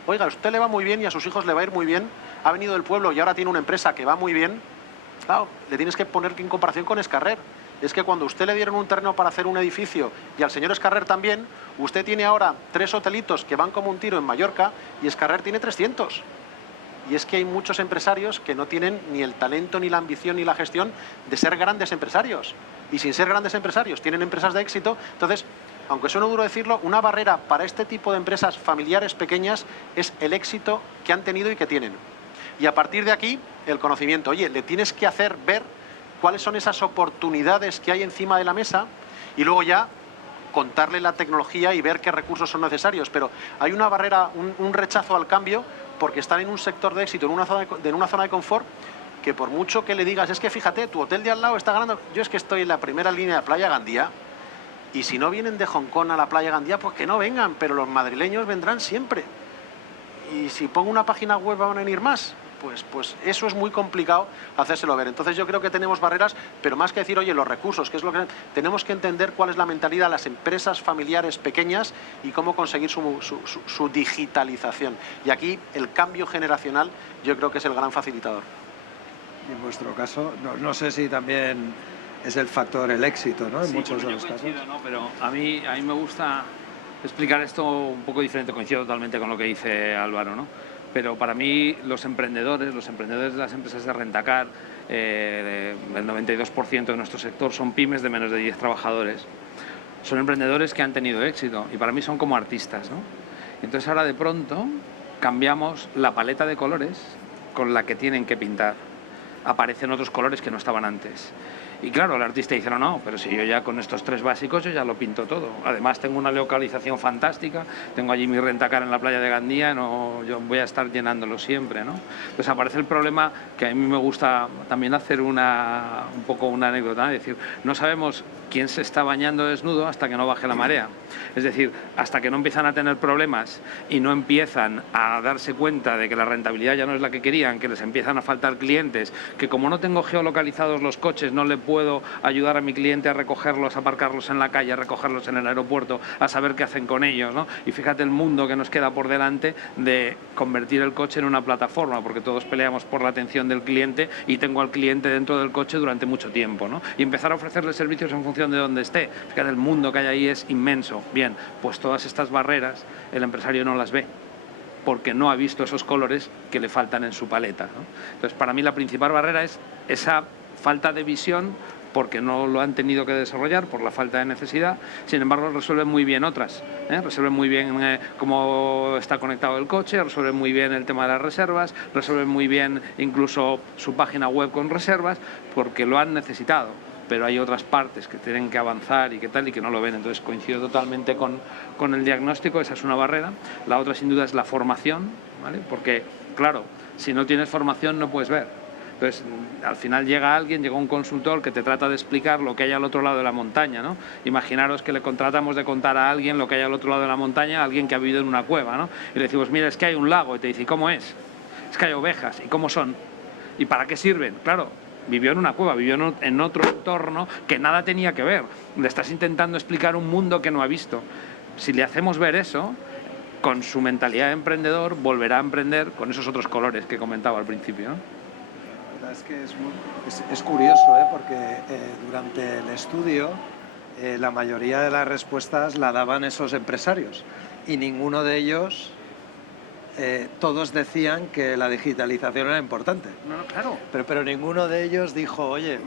Oiga, a usted le va muy bien y a sus hijos le va a ir muy bien, ha venido del pueblo y ahora tiene una empresa que va muy bien. Claro, le tienes que poner en comparación con Escarrer. Es que cuando usted le dieron un terreno para hacer un edificio y al señor Escarrer también, usted tiene ahora 3 hotelitos que van como un tiro en Mallorca y Escarrer tiene 300. Y es que hay muchos empresarios que no tienen ni el talento, ni la ambición, ni la gestión de ser grandes empresarios. Y sin ser grandes empresarios tienen empresas de éxito. Entonces, aunque suene duro decirlo, una barrera para este tipo de empresas familiares pequeñas es el éxito que han tenido y que tienen. Y a partir de aquí, el conocimiento. Oye, le tienes que hacer ver cuáles son esas oportunidades que hay encima de la mesa, y luego ya contarle la tecnología y ver qué recursos son necesarios. Pero hay una barrera, un rechazo al cambio, porque están en un sector de éxito, en una zona de confort, que por mucho que le digas, es que fíjate, tu hotel de al lado está ganando. Yo es que estoy en la primera línea de Playa Gandía, y si no vienen de Hong Kong a la Playa Gandía, pues que no vengan, pero los madrileños vendrán siempre. Y si pongo una página web van a venir más. Pues eso es muy complicado hacérselo ver. Entonces yo creo que tenemos barreras, pero más que decir, oye, los recursos, que es lo que tenemos que entender cuál es la mentalidad de las empresas familiares pequeñas y cómo conseguir su digitalización. Y aquí el cambio generacional yo creo que es el gran facilitador. Y en vuestro caso, no sé si también es el factor el éxito, ¿no? En Sí, muchos yo de los coincido, casos. ¿no? Pero a mí me gusta explicar esto un poco diferente, coincido totalmente con lo que dice Álvaro, ¿no? Pero para mí los emprendedores de las empresas de Rentacar, el 92% de nuestro sector son pymes de menos de 10 trabajadores. Son emprendedores que han tenido éxito y para mí son como artistas, ¿no? Entonces ahora de pronto cambiamos la paleta de colores con la que tienen que pintar. Aparecen otros colores que no estaban antes. Y claro, el artista dice, no, pero si yo ya con estos 3 básicos yo ya lo pinto todo. Además tengo una localización fantástica, tengo allí mi Rentacar en la playa de Gandía, yo voy a estar llenándolo siempre, ¿no? Pues aparece el problema que a mí me gusta también hacer un poco una anécdota, es decir, no sabemos quién se está bañando desnudo hasta que no baje la marea. Es decir, hasta que no empiezan a tener problemas y no empiezan a darse cuenta de que la rentabilidad ya no es la que querían, que les empiezan a faltar clientes, que como no tengo geolocalizados los coches, no le puedo ayudar a mi cliente a recogerlos, a aparcarlos en la calle, a recogerlos en el aeropuerto, a saber qué hacen con ellos, ¿no? Y fíjate el mundo que nos queda por delante de convertir el coche en una plataforma, porque todos peleamos por la atención del cliente y tengo al cliente dentro del coche durante mucho tiempo, ¿no? Y empezar a ofrecerle servicios en función de donde esté. Fíjate, el mundo que hay ahí es inmenso. Bien, pues todas estas barreras el empresario no las ve, porque no ha visto esos colores que le faltan en su paleta, ¿no? Entonces, para mí la principal barrera es esa falta de visión, porque no lo han tenido que desarrollar por la falta de necesidad. Sin embargo, resuelven muy bien otras, resuelven muy bien cómo está conectado el coche, resuelven muy bien el tema de las reservas, resuelven muy bien incluso su página web con reservas, porque lo han necesitado. Pero hay otras partes que tienen que avanzar y que tal y que no lo ven. Entonces coincido totalmente con el diagnóstico, esa es una barrera. La otra sin duda es la formación, ¿vale? Porque claro, si no tienes formación no puedes ver. Entonces al final llega un consultor que te trata de explicar lo que hay al otro lado de la montaña, ¿no? Imaginaros que le contratamos de contar a alguien lo que hay al otro lado de la montaña, a alguien que ha vivido en una cueva, ¿no? Y le decimos, mira, es que hay un lago, y te dice, ¿y cómo es? Es que hay ovejas, ¿y cómo son? ¿Y para qué sirven? Claro, vivió en una cueva, vivió en otro entorno que nada tenía que ver. Le estás intentando explicar un mundo que no ha visto. Si le hacemos ver eso, con su mentalidad de emprendedor, volverá a emprender con esos otros colores que comentaba al principio, ¿no? La verdad es que es curioso, porque durante el estudio la mayoría de las respuestas la daban esos empresarios y ninguno de ellos... todos decían que la digitalización era importante. No, claro. Pero ninguno de ellos dijo, oye,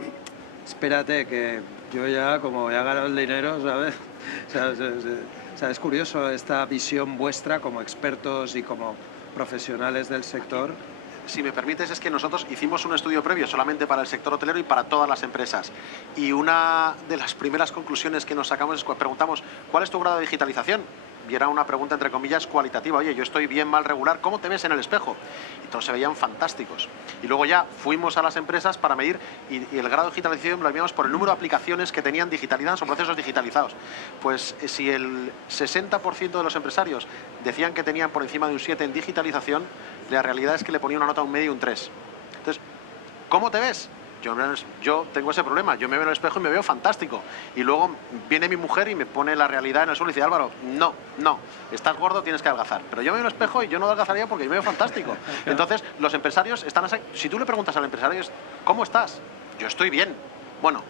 espérate, que yo ya, como ya he ganado el dinero, ¿sabes? O sea, es curioso esta visión vuestra como expertos y como profesionales del sector. Si me permites, es que nosotros hicimos un estudio previo solamente para el sector hotelero y para todas las empresas. Y una de las primeras conclusiones que nos sacamos es que preguntamos, ¿cuál es tu grado de digitalización? Y era una pregunta, entre comillas, cualitativa. Oye, yo estoy bien, mal, regular, ¿cómo te ves en el espejo? Y todos se veían fantásticos. Y luego ya fuimos a las empresas para medir y el grado de digitalización lo veíamos por el número de aplicaciones que tenían digitalizadas o procesos digitalizados. Pues si el 60% de los empresarios decían que tenían por encima de un 7 en digitalización, la realidad es que le ponía una nota un medio y un 3. Entonces, ¿cómo te ves? Yo tengo ese problema, yo me veo en el espejo y me veo fantástico. Y luego viene mi mujer y me pone la realidad en el suelo y dice, Álvaro, no, estás gordo, tienes que adelgazar. Pero yo me veo en el espejo y yo no adelgazaría porque yo me veo fantástico. Entonces, los empresarios están así. Si tú le preguntas al empresario, ¿cómo estás? Yo estoy bien. Bueno,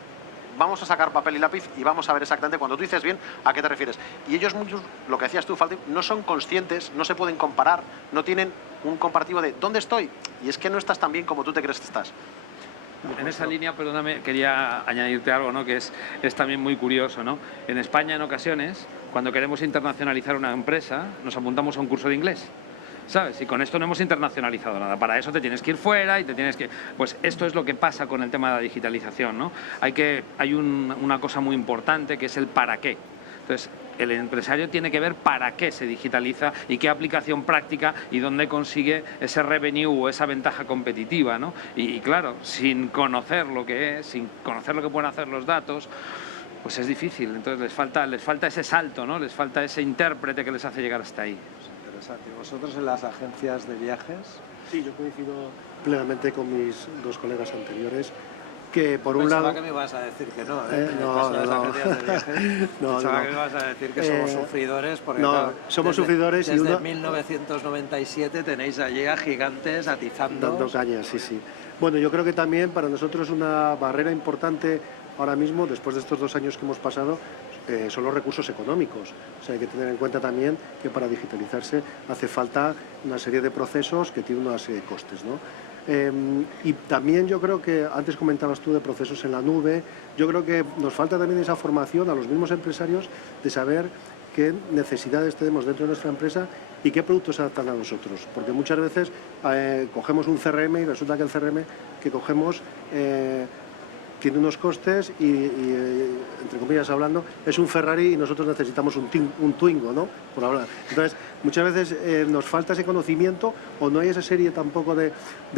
vamos a sacar papel y lápiz y vamos a ver exactamente cuando tú dices bien, ¿a qué te refieres? Y ellos muchos, lo que decías tú, no son conscientes, no se pueden comparar, no tienen un comparativo de ¿dónde estoy? Y es que no estás tan bien como tú te crees que estás. En esa línea, perdóname, quería añadirte algo, ¿no? Que es también muy curioso, ¿no? En España, en ocasiones, cuando queremos internacionalizar una empresa, nos apuntamos a un curso de inglés, ¿sabes? Y con esto no hemos internacionalizado nada. Para eso te tienes que ir fuera y te tienes que... Pues esto es lo que pasa con el tema de la digitalización, ¿no? Hay una cosa muy importante que es el para qué. Entonces, el empresario tiene que ver para qué se digitaliza y qué aplicación práctica y dónde consigue ese revenue o esa ventaja competitiva, ¿no? Y claro, sin conocer lo que es, sin conocer lo que pueden hacer los datos, pues es difícil. Entonces les falta ese salto, ¿no? Les falta ese intérprete que les hace llegar hasta ahí. Interesante. ¿Vosotros en las agencias de viajes? Sí, yo coincido plenamente con mis dos colegas anteriores, que por un lado... que me ibas a decir que no, En el caso de las agencias de viajes. Pensaba que me ibas a decir que somos sufridores, porque no, claro, somos sufridores y desde 1997 tenéis allí a gigantes atizando. Dando cañas, sí, sí. Bueno, yo creo que también para nosotros una barrera importante ahora mismo, después de estos 2 años que hemos pasado, son los recursos económicos. O sea, hay que tener en cuenta también que para digitalizarse hace falta una serie de procesos que tienen una serie de costes, ¿no? Y también yo creo que, antes comentabas tú de procesos en la nube, yo creo que nos falta también esa formación a los mismos empresarios de saber qué necesidades tenemos dentro de nuestra empresa y qué productos se adaptan a nosotros. Porque muchas veces cogemos un CRM y resulta que el CRM que cogemos tiene unos costes y, entre comillas hablando, es un Ferrari y nosotros necesitamos un Twingo, ¿no? Por hablar. Entonces, muchas veces nos falta ese conocimiento o no hay esa serie tampoco de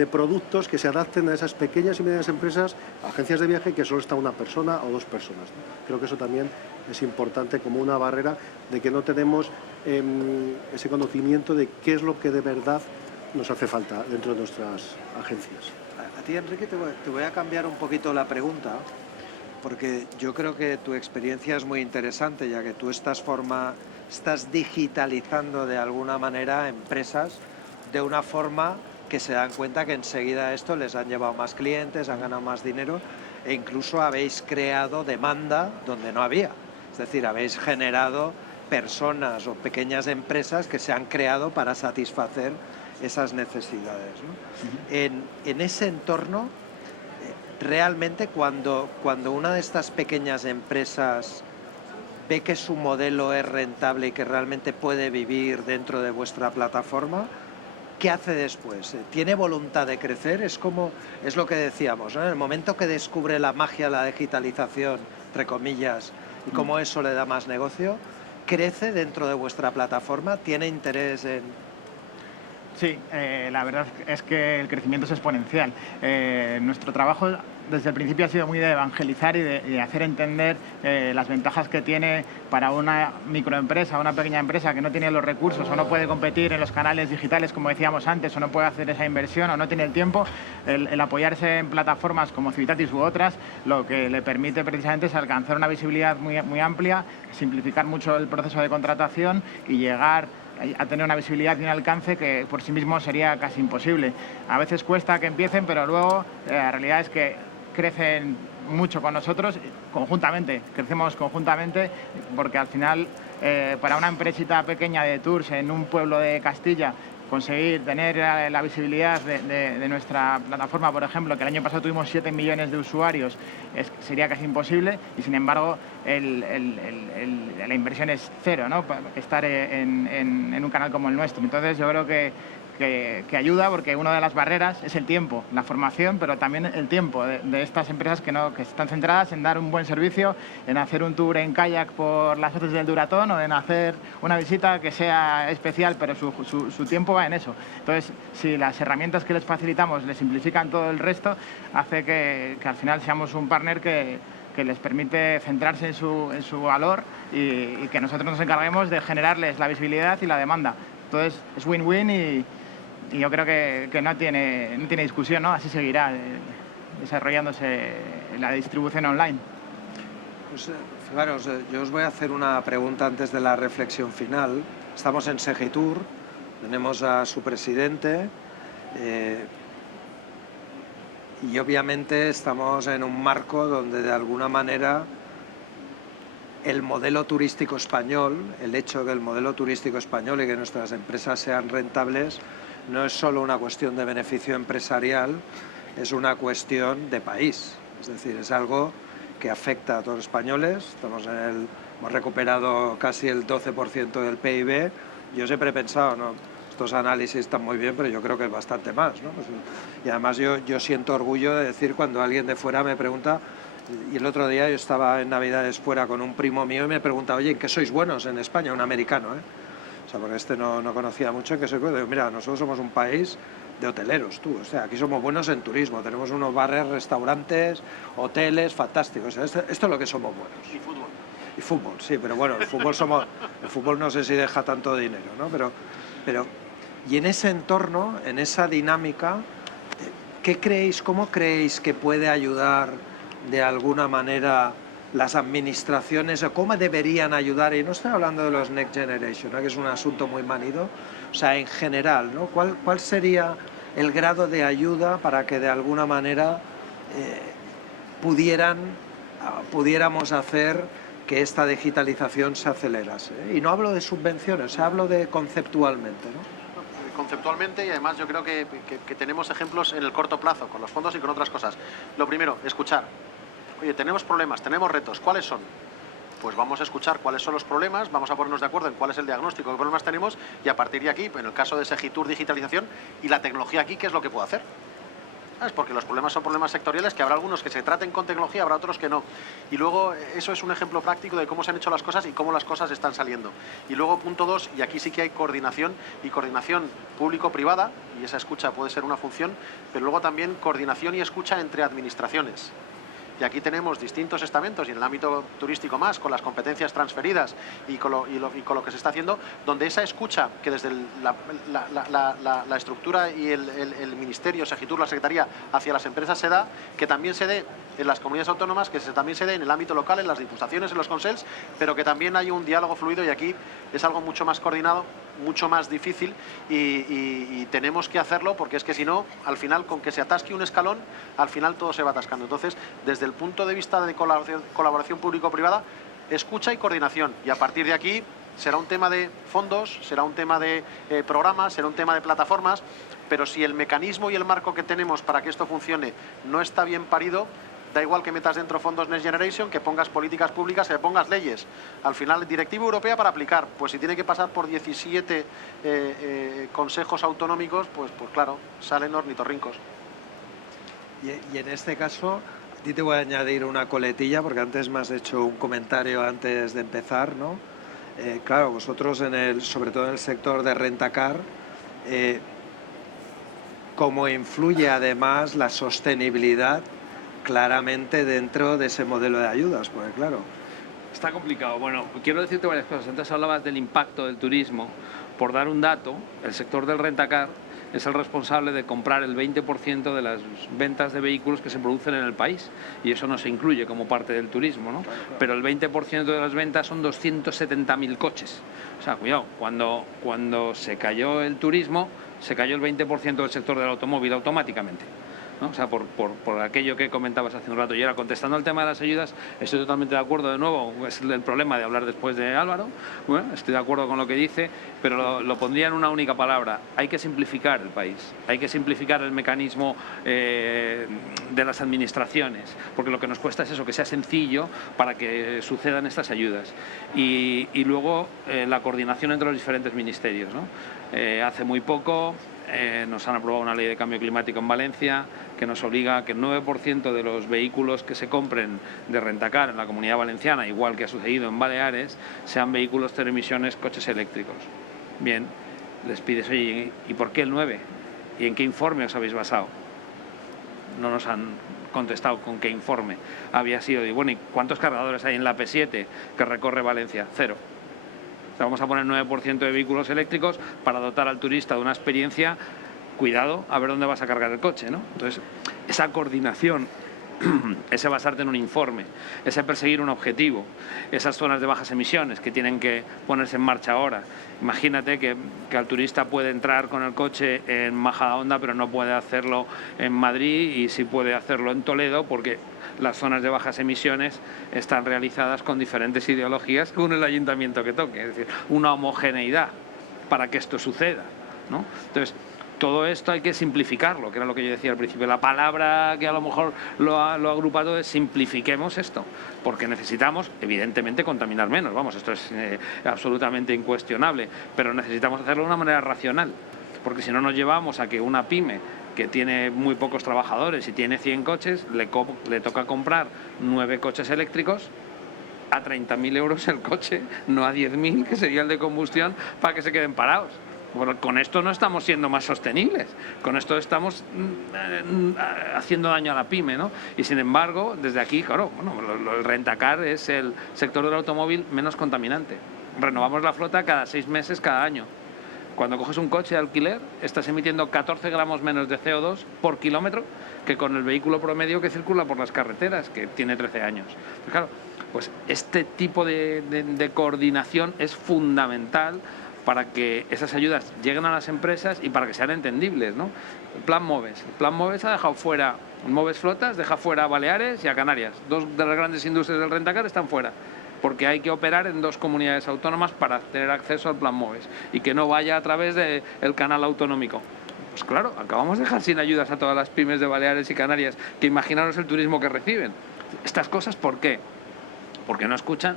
productos que se adapten a esas pequeñas y medianas empresas, agencias de viaje, que solo está una persona o 2 personas, ¿no? Creo que eso también es importante como una barrera de que no tenemos ese conocimiento de qué es lo que de verdad nos hace falta dentro de nuestras agencias. A ti, Enrique, te voy a cambiar un poquito la pregunta, porque yo creo que tu experiencia es muy interesante, ya que tú estás digitalizando de alguna manera empresas de una forma que se dan cuenta que enseguida esto les han llevado más clientes, han ganado más dinero e incluso habéis creado demanda donde no había. Es decir, habéis generado personas o pequeñas empresas que se han creado para satisfacer esas necesidades, ¿no? En ese entorno, realmente cuando una de estas pequeñas empresas ve que su modelo es rentable y que realmente puede vivir dentro de vuestra plataforma, ¿qué hace después? ¿Tiene voluntad de crecer? Es lo que decíamos, ¿no? En el momento que descubre la magia de la digitalización, entre comillas, y cómo eso le da más negocio, ¿crece dentro de vuestra plataforma? ¿Tiene interés en...? Sí, la verdad es que el crecimiento es exponencial. Nuestro trabajo desde el principio ha sido muy de evangelizar y de hacer entender las ventajas que tiene para una microempresa, una pequeña empresa que no tiene los recursos o no puede competir en los canales digitales, como decíamos antes, o no puede hacer esa inversión o no tiene el tiempo, el apoyarse en plataformas como Civitatis u otras, lo que le permite precisamente es alcanzar una visibilidad muy amplia, simplificar mucho el proceso de contratación y llegar a tener una visibilidad y un alcance que por sí mismo sería casi imposible. A veces cuesta que empiecen, pero luego la realidad es que crecen mucho con nosotros, conjuntamente, crecemos conjuntamente, porque al final para una empresita pequeña de tours en un pueblo de Castilla, conseguir tener la visibilidad de nuestra plataforma, por ejemplo, que el año pasado tuvimos 7 millones de usuarios, sería casi imposible y sin embargo la inversión es cero, ¿no? Estar en un canal como el nuestro. Entonces yo creo que ayuda, porque una de las barreras es el tiempo, la formación, pero también el tiempo de estas empresas que están centradas en dar un buen servicio, en hacer un tour en kayak por las hoces del Duratón o en hacer una visita que sea especial, pero su tiempo va en eso. Entonces, si las herramientas que les facilitamos les simplifican todo el resto, hace que al final seamos un partner que les permite centrarse en su valor y que nosotros nos encarguemos de generarles la visibilidad y la demanda. Entonces, es win-win y yo creo que no tiene discusión, ¿no? Así seguirá desarrollándose la distribución online. Pues, fijaros, yo os voy a hacer una pregunta antes de la reflexión final. Estamos en Segitur, tenemos a su presidente y obviamente estamos en un marco donde de alguna manera el modelo turístico español, el hecho de que el modelo turístico español y que nuestras empresas sean rentables, no es solo una cuestión de beneficio empresarial, es una cuestión de país. Es decir, es algo que afecta a todos los españoles. Hemos recuperado casi el 12% del PIB. Yo siempre he pensado, ¿no? Estos análisis están muy bien, pero yo creo que es bastante más, ¿no? Y además yo siento orgullo de decir, cuando alguien de fuera me pregunta, Y el otro día yo estaba en Navidades fuera con un primo mío y me preguntaba, oye, ¿en qué sois buenos en España? Un americano, ¿eh? O sea, porque este no conocía mucho en qué sois buenos. Digo, mira, nosotros somos un país de hoteleros, tú. O sea, aquí somos buenos en turismo. Tenemos unos bares, restaurantes, hoteles, fantásticos. O sea, esto es lo que somos buenos. Y fútbol. Y fútbol, sí, pero bueno, el fútbol no sé si deja tanto dinero, ¿no? Pero y en ese entorno, en esa dinámica, cómo creéis que puede ayudar de alguna manera las administraciones, o cómo deberían ayudar? Y no estoy hablando de los Next Generation, ¿no?, que es un asunto muy manido, o sea, en general, ¿no? ¿Cuál sería el grado de ayuda para que de alguna manera pudiéramos hacer que esta digitalización se acelerase? Y no hablo de subvenciones, hablo de conceptualmente, ¿no? Conceptualmente, y además yo creo que tenemos ejemplos en el corto plazo, con los fondos y con otras cosas. Lo primero, escuchar. Oye, tenemos problemas, tenemos retos, ¿cuáles son? Pues vamos a escuchar cuáles son los problemas, vamos a ponernos de acuerdo en cuál es el diagnóstico, qué problemas tenemos, y a partir de aquí, en el caso de Segitur Digitalización, y la tecnología aquí, ¿qué es lo que puede hacer? ¿Sabes? Porque los problemas son problemas sectoriales, que habrá algunos que se traten con tecnología, habrá otros que no. Y luego eso es un ejemplo práctico de cómo se han hecho las cosas y cómo las cosas están saliendo. Y luego punto 2, y aquí sí que hay coordinación, y coordinación público-privada, y esa escucha puede ser una función, pero luego también coordinación y escucha entre administraciones. Y aquí tenemos distintos estamentos, y en el ámbito turístico más, con las competencias transferidas y con lo que se está haciendo, donde esa escucha, que desde la estructura y el Ministerio, Segitur, la Secretaría, hacia las empresas se da, que también se dé en las comunidades autónomas, que también se dé en el ámbito local, en las diputaciones, en los consels, pero que también hay un diálogo fluido, y aquí es algo mucho más coordinado, mucho más difícil, y tenemos que hacerlo, porque es que si no, al final, con que se atasque un escalón, al final todo se va atascando. Entonces, desde el punto de vista de colaboración público-privada, escucha y coordinación, y a partir de aquí será un tema de fondos, será un tema de programas, será un tema de plataformas, pero si el mecanismo y el marco que tenemos para que esto funcione no está bien parido, da igual que metas dentro fondos Next Generation, que pongas políticas públicas, que pongas leyes. Al final, directiva europea para aplicar, pues si tiene que pasar por 17 consejos autonómicos, pues claro, salen ornitorrincos. Y en este caso, a ti te voy a añadir una coletilla, porque antes me has hecho un comentario antes de empezar, ¿no? Claro, vosotros, sobre todo en el sector de Rentacar, ¿cómo influye además la sostenibilidad claramente dentro de ese modelo de ayudas? Porque claro, está complicado. Bueno, quiero decirte varias cosas. Antes hablabas del impacto del turismo. Por dar un dato, el sector del Rentacar es el responsable de comprar el 20% de las ventas de vehículos que se producen en el país, y eso no se incluye como parte del turismo, ¿no? Pero el 20% de las ventas son 270.000 coches. O sea, cuidado, cuando se cayó el turismo, se cayó el 20% del sector del automóvil automáticamente, ¿no? O sea, por aquello que comentabas hace un rato. Y ahora, contestando al tema de las ayudas, estoy totalmente de acuerdo. De nuevo, es el problema de hablar después de Álvaro. Bueno, estoy de acuerdo con lo que dice, pero lo pondría en una única palabra: hay que simplificar el país, hay que simplificar el mecanismo de las administraciones, porque lo que nos cuesta es eso, que sea sencillo para que sucedan estas ayudas. Y luego la coordinación entre los diferentes ministerios, ¿no? Hace muy poco nos han aprobado una ley de cambio climático en Valencia que nos obliga a que el 9% de los vehículos que se compren de Rentacar en la Comunidad Valenciana, igual que ha sucedido en Baleares, sean vehículos cero emisiones, coches eléctricos. Bien, les pides, oye, ¿y por qué el 9? ¿Y en qué informe os habéis basado? No nos han contestado con qué informe había sido. Y bueno, ¿y cuántos cargadores hay en la P7 que recorre Valencia? 0. Vamos a poner 9% de vehículos eléctricos para dotar al turista de una experiencia. Cuidado, a ver dónde vas a cargar el coche, ¿no? Entonces, esa coordinación, ese basarte en un informe, ese perseguir un objetivo, esas zonas de bajas emisiones que tienen que ponerse en marcha ahora. Imagínate que el turista puede entrar con el coche en Majadahonda, pero no puede hacerlo en Madrid, y sí puede hacerlo en Toledo, porque las zonas de bajas emisiones están realizadas con diferentes ideologías según el ayuntamiento que toque. Es decir, una homogeneidad para que esto suceda, ¿no? Entonces, todo esto hay que simplificarlo, que era lo que yo decía al principio. La palabra que a lo mejor lo ha agrupado es simplifiquemos esto, porque necesitamos, evidentemente, contaminar menos. Vamos, esto es absolutamente incuestionable, pero necesitamos hacerlo de una manera racional, porque si no nos llevamos a que una pyme que tiene muy pocos trabajadores y tiene 100 coches, le toca comprar 9 coches eléctricos a 30.000 euros el coche, no a 10.000, que sería el de combustión, para que se queden parados. Bueno, con esto no estamos siendo más sostenibles, con esto estamos haciendo daño a la pyme, ¿no? Y sin embargo, desde aquí, claro, bueno, el rentacar es el sector del automóvil menos contaminante. Renovamos la flota cada 6 meses, cada año. Cuando coges un coche de alquiler, estás emitiendo 14 gramos menos de CO2 por kilómetro que con el vehículo promedio que circula por las carreteras, que tiene 13 años. Pues claro, pues este tipo de coordinación es fundamental para que esas ayudas lleguen a las empresas y para que sean entendibles, ¿no? El Plan MOVES. El Plan MOVES ha dejado fuera, MOVES Flotas deja fuera a Baleares y a Canarias. 2 de las grandes industrias del rentacar están fuera, porque hay que operar en 2 comunidades autónomas para tener acceso al Plan MOVES y que no vaya a través del canal autonómico. Pues claro, acabamos de dejar sin ayudas a todas las pymes de Baleares y Canarias, que imaginaros el turismo que reciben. Estas cosas, ¿por qué? Porque no escuchan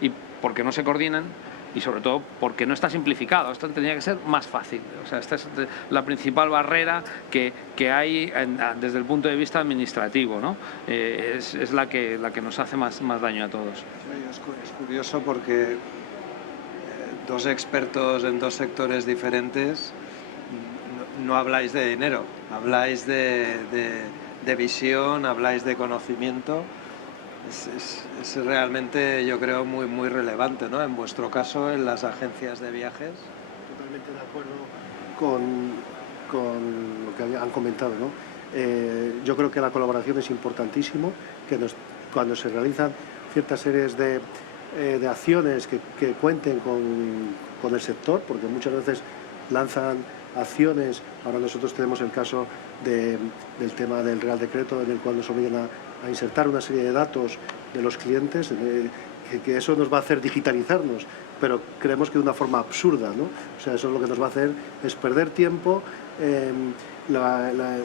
y porque no se coordinan y sobre todo porque no está simplificado. Esto tendría que ser más fácil. O sea, esta es la principal barrera que hay desde el punto de vista administrativo, ¿no? Es la que nos hace más daño a todos. Es curioso porque 2 expertos en 2 sectores diferentes no habláis de dinero, habláis de visión, habláis de conocimiento. Es realmente, yo creo, muy relevante, ¿no? En vuestro caso, en las agencias de viajes. Totalmente de acuerdo con lo que han comentado, ¿no? Yo creo que la colaboración es importantísimo, que cuando se realizan ciertas series de acciones que cuenten con el sector, porque muchas veces lanzan acciones. Ahora nosotros tenemos el caso del tema del Real Decreto, en el cual nos obligan a insertar una serie de datos de los clientes, que eso nos va a hacer digitalizarnos, pero creemos que de una forma absurda, ¿no? O sea, eso lo que nos va a hacer es perder tiempo.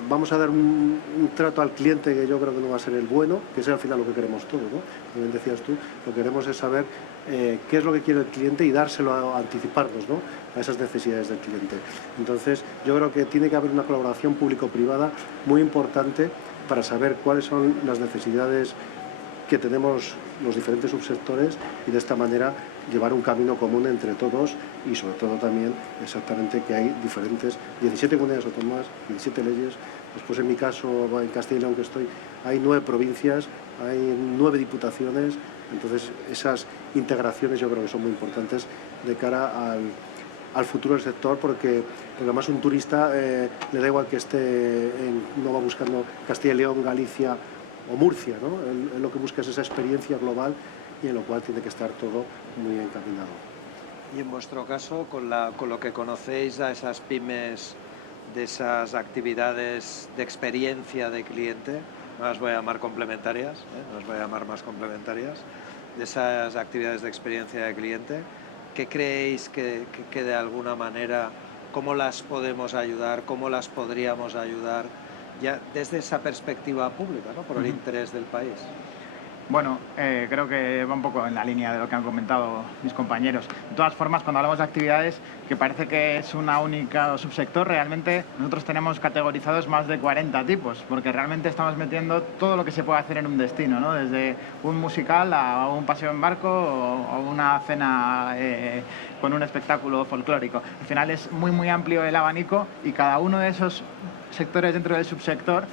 Vamos a dar un trato al cliente que yo creo que no va a ser el bueno, que es al final lo que queremos todos, ¿no? Como bien decías tú, lo que queremos es saber qué es lo que quiere el cliente y dárselo a anticiparnos, ¿no? A esas necesidades del cliente. Entonces, yo creo que tiene que haber una colaboración público-privada muy importante para saber cuáles son las necesidades que tenemos los diferentes subsectores y de esta manera llevar un camino común entre todos y sobre todo también exactamente que hay diferentes 17 comunidades autónomas, 17 leyes. Después en mi caso, en Castilla y León que estoy, hay 9 provincias, hay 9 diputaciones, entonces esas integraciones yo creo que son muy importantes de cara al futuro del sector, porque además un turista le da igual que esté, no va buscando Castilla y León, Galicia o Murcia, ¿no? Él lo que busca es esa experiencia global y en lo cual tiene que estar todo muy encaminado. Y en vuestro caso, con lo que conocéis a esas pymes, de esas actividades de experiencia de cliente, no las voy a llamar complementarias, no las voy a llamar más complementarias, de esas actividades de experiencia de cliente, ¿qué creéis que de alguna manera, cómo las podemos ayudar, cómo las podríamos ayudar ya desde esa perspectiva pública, ¿no? Por el interés del país? Bueno, creo que va un poco en la línea de lo que han comentado mis compañeros. De todas formas, cuando hablamos de actividades, que parece que es una única subsector, realmente nosotros tenemos categorizados más de 40 tipos, porque realmente estamos metiendo todo lo que se puede hacer en un destino, ¿no? Desde un musical a un paseo en barco o una cena con un espectáculo folclórico. Al final es muy amplio el abanico y cada uno de esos sectores dentro del subsector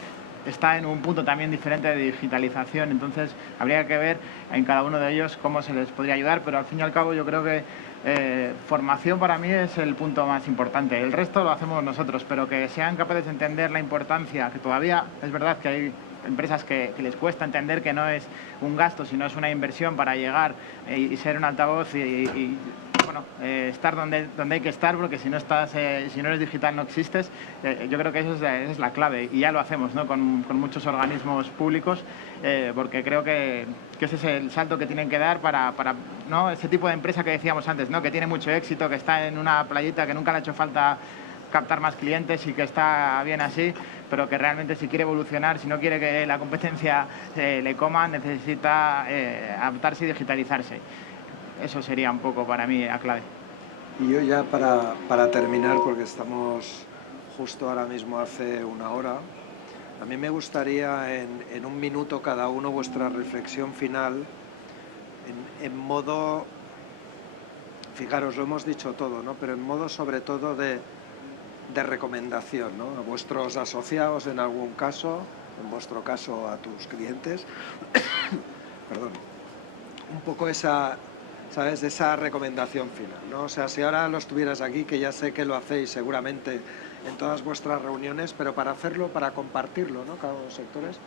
está en un punto también diferente de digitalización, entonces habría que ver en cada uno de ellos cómo se les podría ayudar, pero al fin y al cabo yo creo que formación para mí es el punto más importante. El resto lo hacemos nosotros, pero que sean capaces de entender la importancia, que todavía es verdad que hay empresas que les cuesta entender que no es un gasto, sino es una inversión para llegar y ser un altavoz y bueno, estar donde hay que estar, porque si no eres digital no existes. Yo creo que esa es la clave y ya lo hacemos, ¿no? con muchos organismos públicos, porque creo que ese es el salto que tienen que dar para ¿no? Ese tipo de empresa que decíamos antes, ¿no? Que tiene mucho éxito, que está en una playita, que nunca le ha hecho falta captar más clientes y que está bien así, pero que realmente si quiere evolucionar, si no quiere que la competencia le coma, necesita adaptarse y digitalizarse. Eso sería un poco para mí la clave. Y yo ya para terminar, porque estamos justo ahora mismo hace una hora. A mí me gustaría en un minuto cada uno vuestra reflexión final en modo, fijaros, lo hemos dicho todo, ¿no? Pero en modo sobre todo de recomendación, ¿no? A vuestros asociados en algún caso, en vuestro caso a tus clientes, perdón, un poco esa, ¿sabes? Esa recomendación final, ¿no? O sea, si ahora lo estuvieras aquí, que ya sé que lo hacéis seguramente en todas vuestras reuniones, pero para hacerlo, para compartirlo, ¿no? Cada uno de los sectores,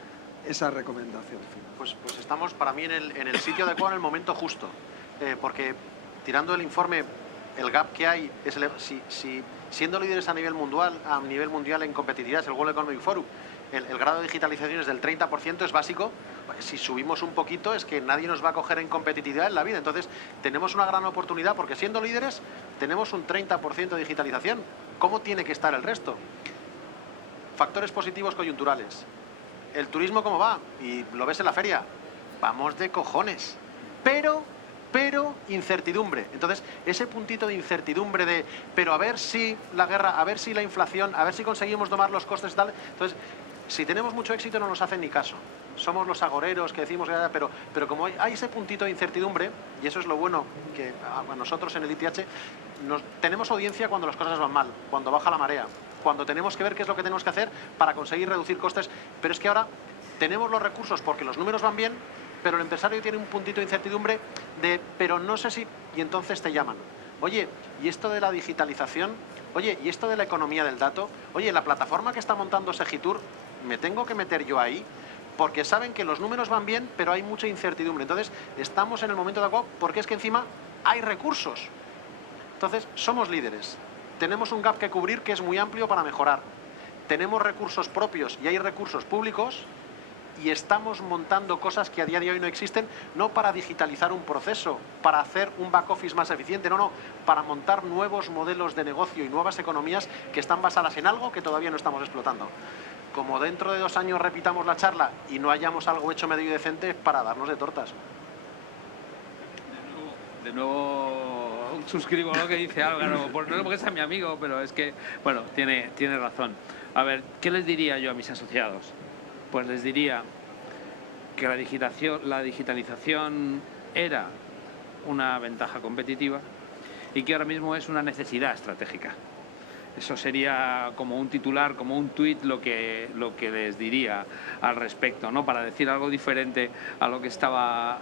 esa recomendación final. Pues estamos para mí en el sitio adecuado, en el momento justo, porque tirando el informe, el gap que hay, es si siendo líderes a nivel mundial en competitividad, es el World Economic Forum, el grado de digitalización es del 30%, es básico. Si subimos un poquito es que nadie nos va a coger en competitividad en la vida. Entonces tenemos una gran oportunidad porque siendo líderes tenemos un 30% de digitalización. ¿Cómo tiene que estar el resto? Factores positivos coyunturales. El turismo, ¿cómo va? Y lo ves en la feria. Vamos de cojones. Pero incertidumbre. Entonces, ese puntito de incertidumbre pero a ver si la guerra, a ver si la inflación, a ver si conseguimos domar los costes y tal. Entonces, si tenemos mucho éxito no nos hacen ni caso. Somos los agoreros que decimos, pero como hay ese puntito de incertidumbre, y eso es lo bueno que a nosotros en el ITH tenemos audiencia cuando las cosas van mal, cuando baja la marea, cuando tenemos que ver qué es lo que tenemos que hacer para conseguir reducir costes, pero es que ahora tenemos los recursos porque los números van bien, pero el empresario tiene un puntito de incertidumbre pero no sé si, y entonces te llaman. Oye, ¿y esto de la digitalización? Oye, ¿y esto de la economía del dato? Oye, la plataforma que está montando Segitur, ¿me tengo que meter yo ahí? Porque saben que los números van bien, pero hay mucha incertidumbre. Entonces, estamos en el momento adecuado porque es que encima hay recursos. Entonces, somos líderes. Tenemos un gap que cubrir que es muy amplio para mejorar. Tenemos recursos propios y hay recursos públicos y estamos montando cosas que a día de hoy no existen, no para digitalizar un proceso, para hacer un back office más eficiente, no, para montar nuevos modelos de negocio y nuevas economías que están basadas en algo que todavía no estamos explotando. Como dentro de 2 años repitamos la charla y no hayamos algo hecho medio y decente, es para darnos de tortas. De nuevo suscribo lo que dice Álvaro, no porque sea mi amigo, pero es que, bueno, tiene razón. A ver, ¿qué les diría yo a mis asociados? Pues les diría que la digitalización era una ventaja competitiva y que ahora mismo es una necesidad estratégica. Eso sería como un titular, como un tuit lo que les diría al respecto, ¿no? Para decir algo diferente a lo que estaba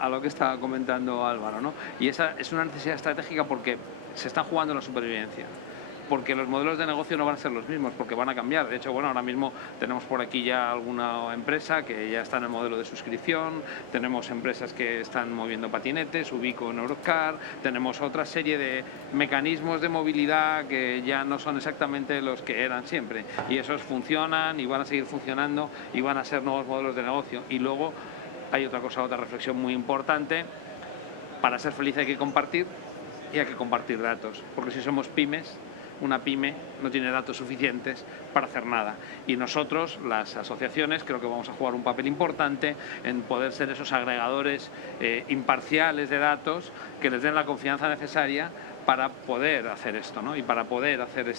comentando Álvaro, ¿no? Y esa es una necesidad estratégica porque se está jugando la supervivencia. Porque los modelos de negocio no van a ser los mismos, porque van a cambiar. De hecho, bueno, ahora mismo tenemos por aquí ya alguna empresa que ya está en el modelo de suscripción, tenemos empresas que están moviendo patinetes, Ubico en Eurocar, tenemos otra serie de mecanismos de movilidad que ya no son exactamente los que eran siempre. Y esos funcionan y van a seguir funcionando y van a ser nuevos modelos de negocio. Y luego hay otra reflexión muy importante. Para ser feliz hay que compartir y hay que compartir datos. Porque si somos pymes, una pyme no tiene datos suficientes para hacer nada. Y nosotros, las asociaciones, creo que vamos a jugar un papel importante en poder ser esos agregadores imparciales de datos que les den la confianza necesaria para poder hacer esto, ¿no? Y para poder hacer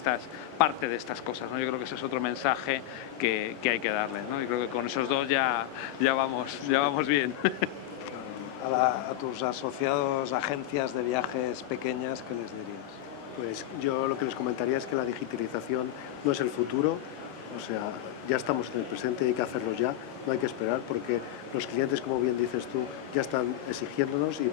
parte de estas cosas, ¿no? Yo creo que ese es otro mensaje que hay que darles, ¿no? Y creo que con esos dos ya vamos bien. A tus asociados, agencias de viajes pequeñas, ¿qué les dirías? Pues yo lo que les comentaría es que la digitalización no es el futuro, o sea, ya estamos en el presente y hay que hacerlo ya, no hay que esperar porque los clientes, como bien dices tú, ya están exigiéndonos y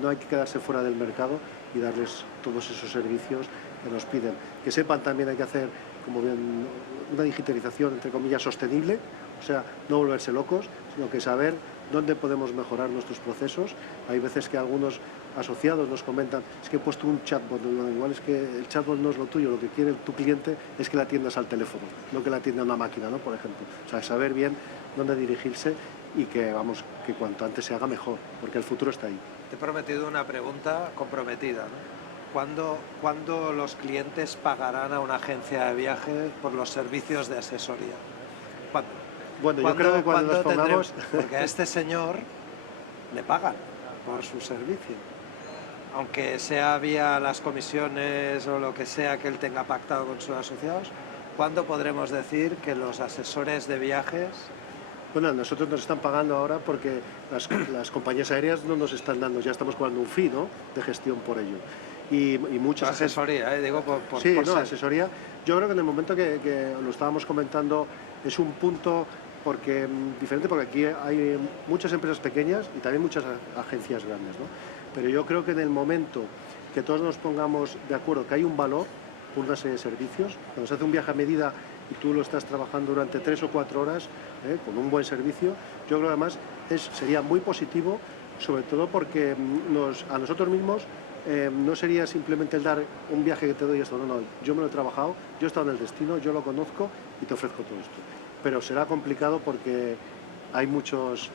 no hay que quedarse fuera del mercado y darles todos esos servicios que nos piden. Que sepan también hay que hacer, como bien, una digitalización, entre comillas, sostenible, o sea, no volverse locos, sino que saber dónde podemos mejorar nuestros procesos. Hay veces que algunos asociados nos comentan, es que he puesto un chatbot, igual es que el chatbot no es lo tuyo, lo que quiere tu cliente es que la atiendas al teléfono, no que la atienda a una máquina, ¿no? Por ejemplo. O sea, saber bien dónde dirigirse y que cuanto antes se haga mejor, porque el futuro está ahí. Te he prometido una pregunta comprometida, ¿no? ¿Cuándo los clientes pagarán a una agencia de viajes por los servicios de asesoría? ¿Cuándo? Bueno, yo creo que cuando nos pongamos... Porque a este señor le pagan por su servicio. Aunque sea vía las comisiones o lo que sea que él tenga pactado con sus asociados, ¿cuándo podremos decir que los asesores de viajes... Bueno, nosotros nos están pagando ahora porque las compañías aéreas no nos están dando, ya estamos cobrando un fee, ¿no?, de gestión por ello. Y muchas asesoría, digo por sí, por no, ser. asesoría. Yo creo que en el momento que lo estábamos comentando es un punto diferente, porque aquí hay muchas empresas pequeñas y también muchas agencias grandes, ¿no? Pero yo creo que en el momento que todos nos pongamos de acuerdo que hay un valor por una serie de servicios, cuando se hace un viaje a medida y tú lo estás trabajando durante 3 o 4 horas con un buen servicio, yo creo que además sería muy positivo, sobre todo porque a nosotros mismos no sería simplemente el dar un viaje que te doy esto, no, yo me lo he trabajado, yo he estado en el destino, yo lo conozco y te ofrezco todo esto. Pero será complicado porque hay muchos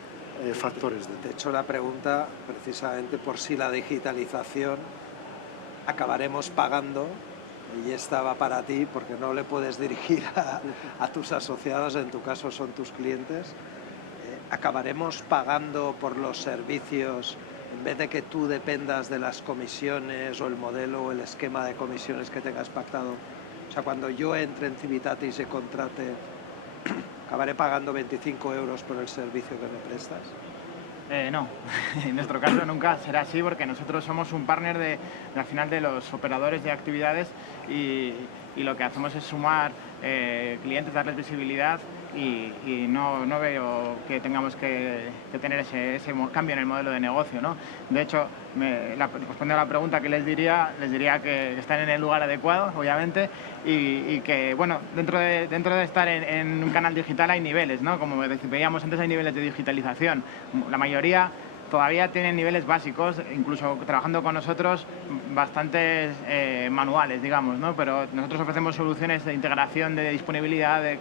factores. Te he hecho la pregunta precisamente por si la digitalización acabaremos pagando, y esta va para ti porque no le puedes dirigir a tus asociados, en tu caso son tus clientes, acabaremos pagando por los servicios en vez de que tú dependas de las comisiones o el modelo o el esquema de comisiones que tengas pactado. O sea, cuando yo entre en Civitatis y contrate, ¿acabaré pagando 25 euros por el servicio que me prestas? No, en nuestro caso nunca será así, porque nosotros somos un partner al final de los operadores de actividades y lo que hacemos es sumar clientes, darles visibilidad y no veo que tengamos que tener ese cambio en el modelo de negocio, ¿no? De hecho, respondiendo a la pregunta que les diría que están en el lugar adecuado, obviamente, y que, bueno, dentro de estar en un canal digital hay niveles, ¿no? Como veíamos antes, hay niveles de digitalización. La mayoría todavía tienen niveles básicos, incluso trabajando con nosotros, bastantes manuales, digamos, ¿no? Pero nosotros ofrecemos soluciones de integración, de disponibilidad, de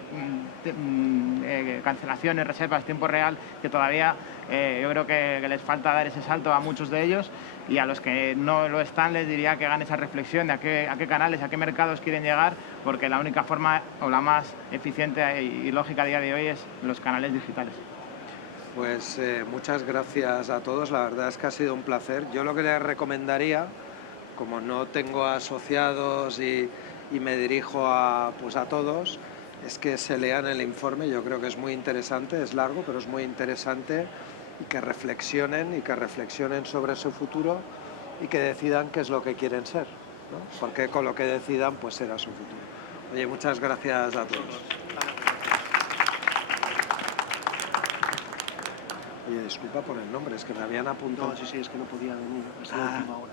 cancelaciones, reservas, tiempo real, que todavía yo creo que les falta dar ese salto a muchos de ellos, y a los que no lo están les diría que hagan esa reflexión de a qué canales, a qué mercados quieren llegar, porque la única forma o la más eficiente y lógica a día de hoy es los canales digitales. Pues muchas gracias a todos, la verdad es que ha sido un placer. Yo lo que les recomendaría, como no tengo asociados y me dirijo a todos, es que se lean el informe. Yo creo que es muy interesante, es largo, pero es muy interesante, y que reflexionen sobre su futuro y que decidan qué es lo que quieren ser, ¿no? Porque con lo que decidan, pues será su futuro. Oye, muchas gracias a todos. Oye, disculpa por el nombre, es que me habían apuntado. No, sí, es que no podía venir, es la última hora.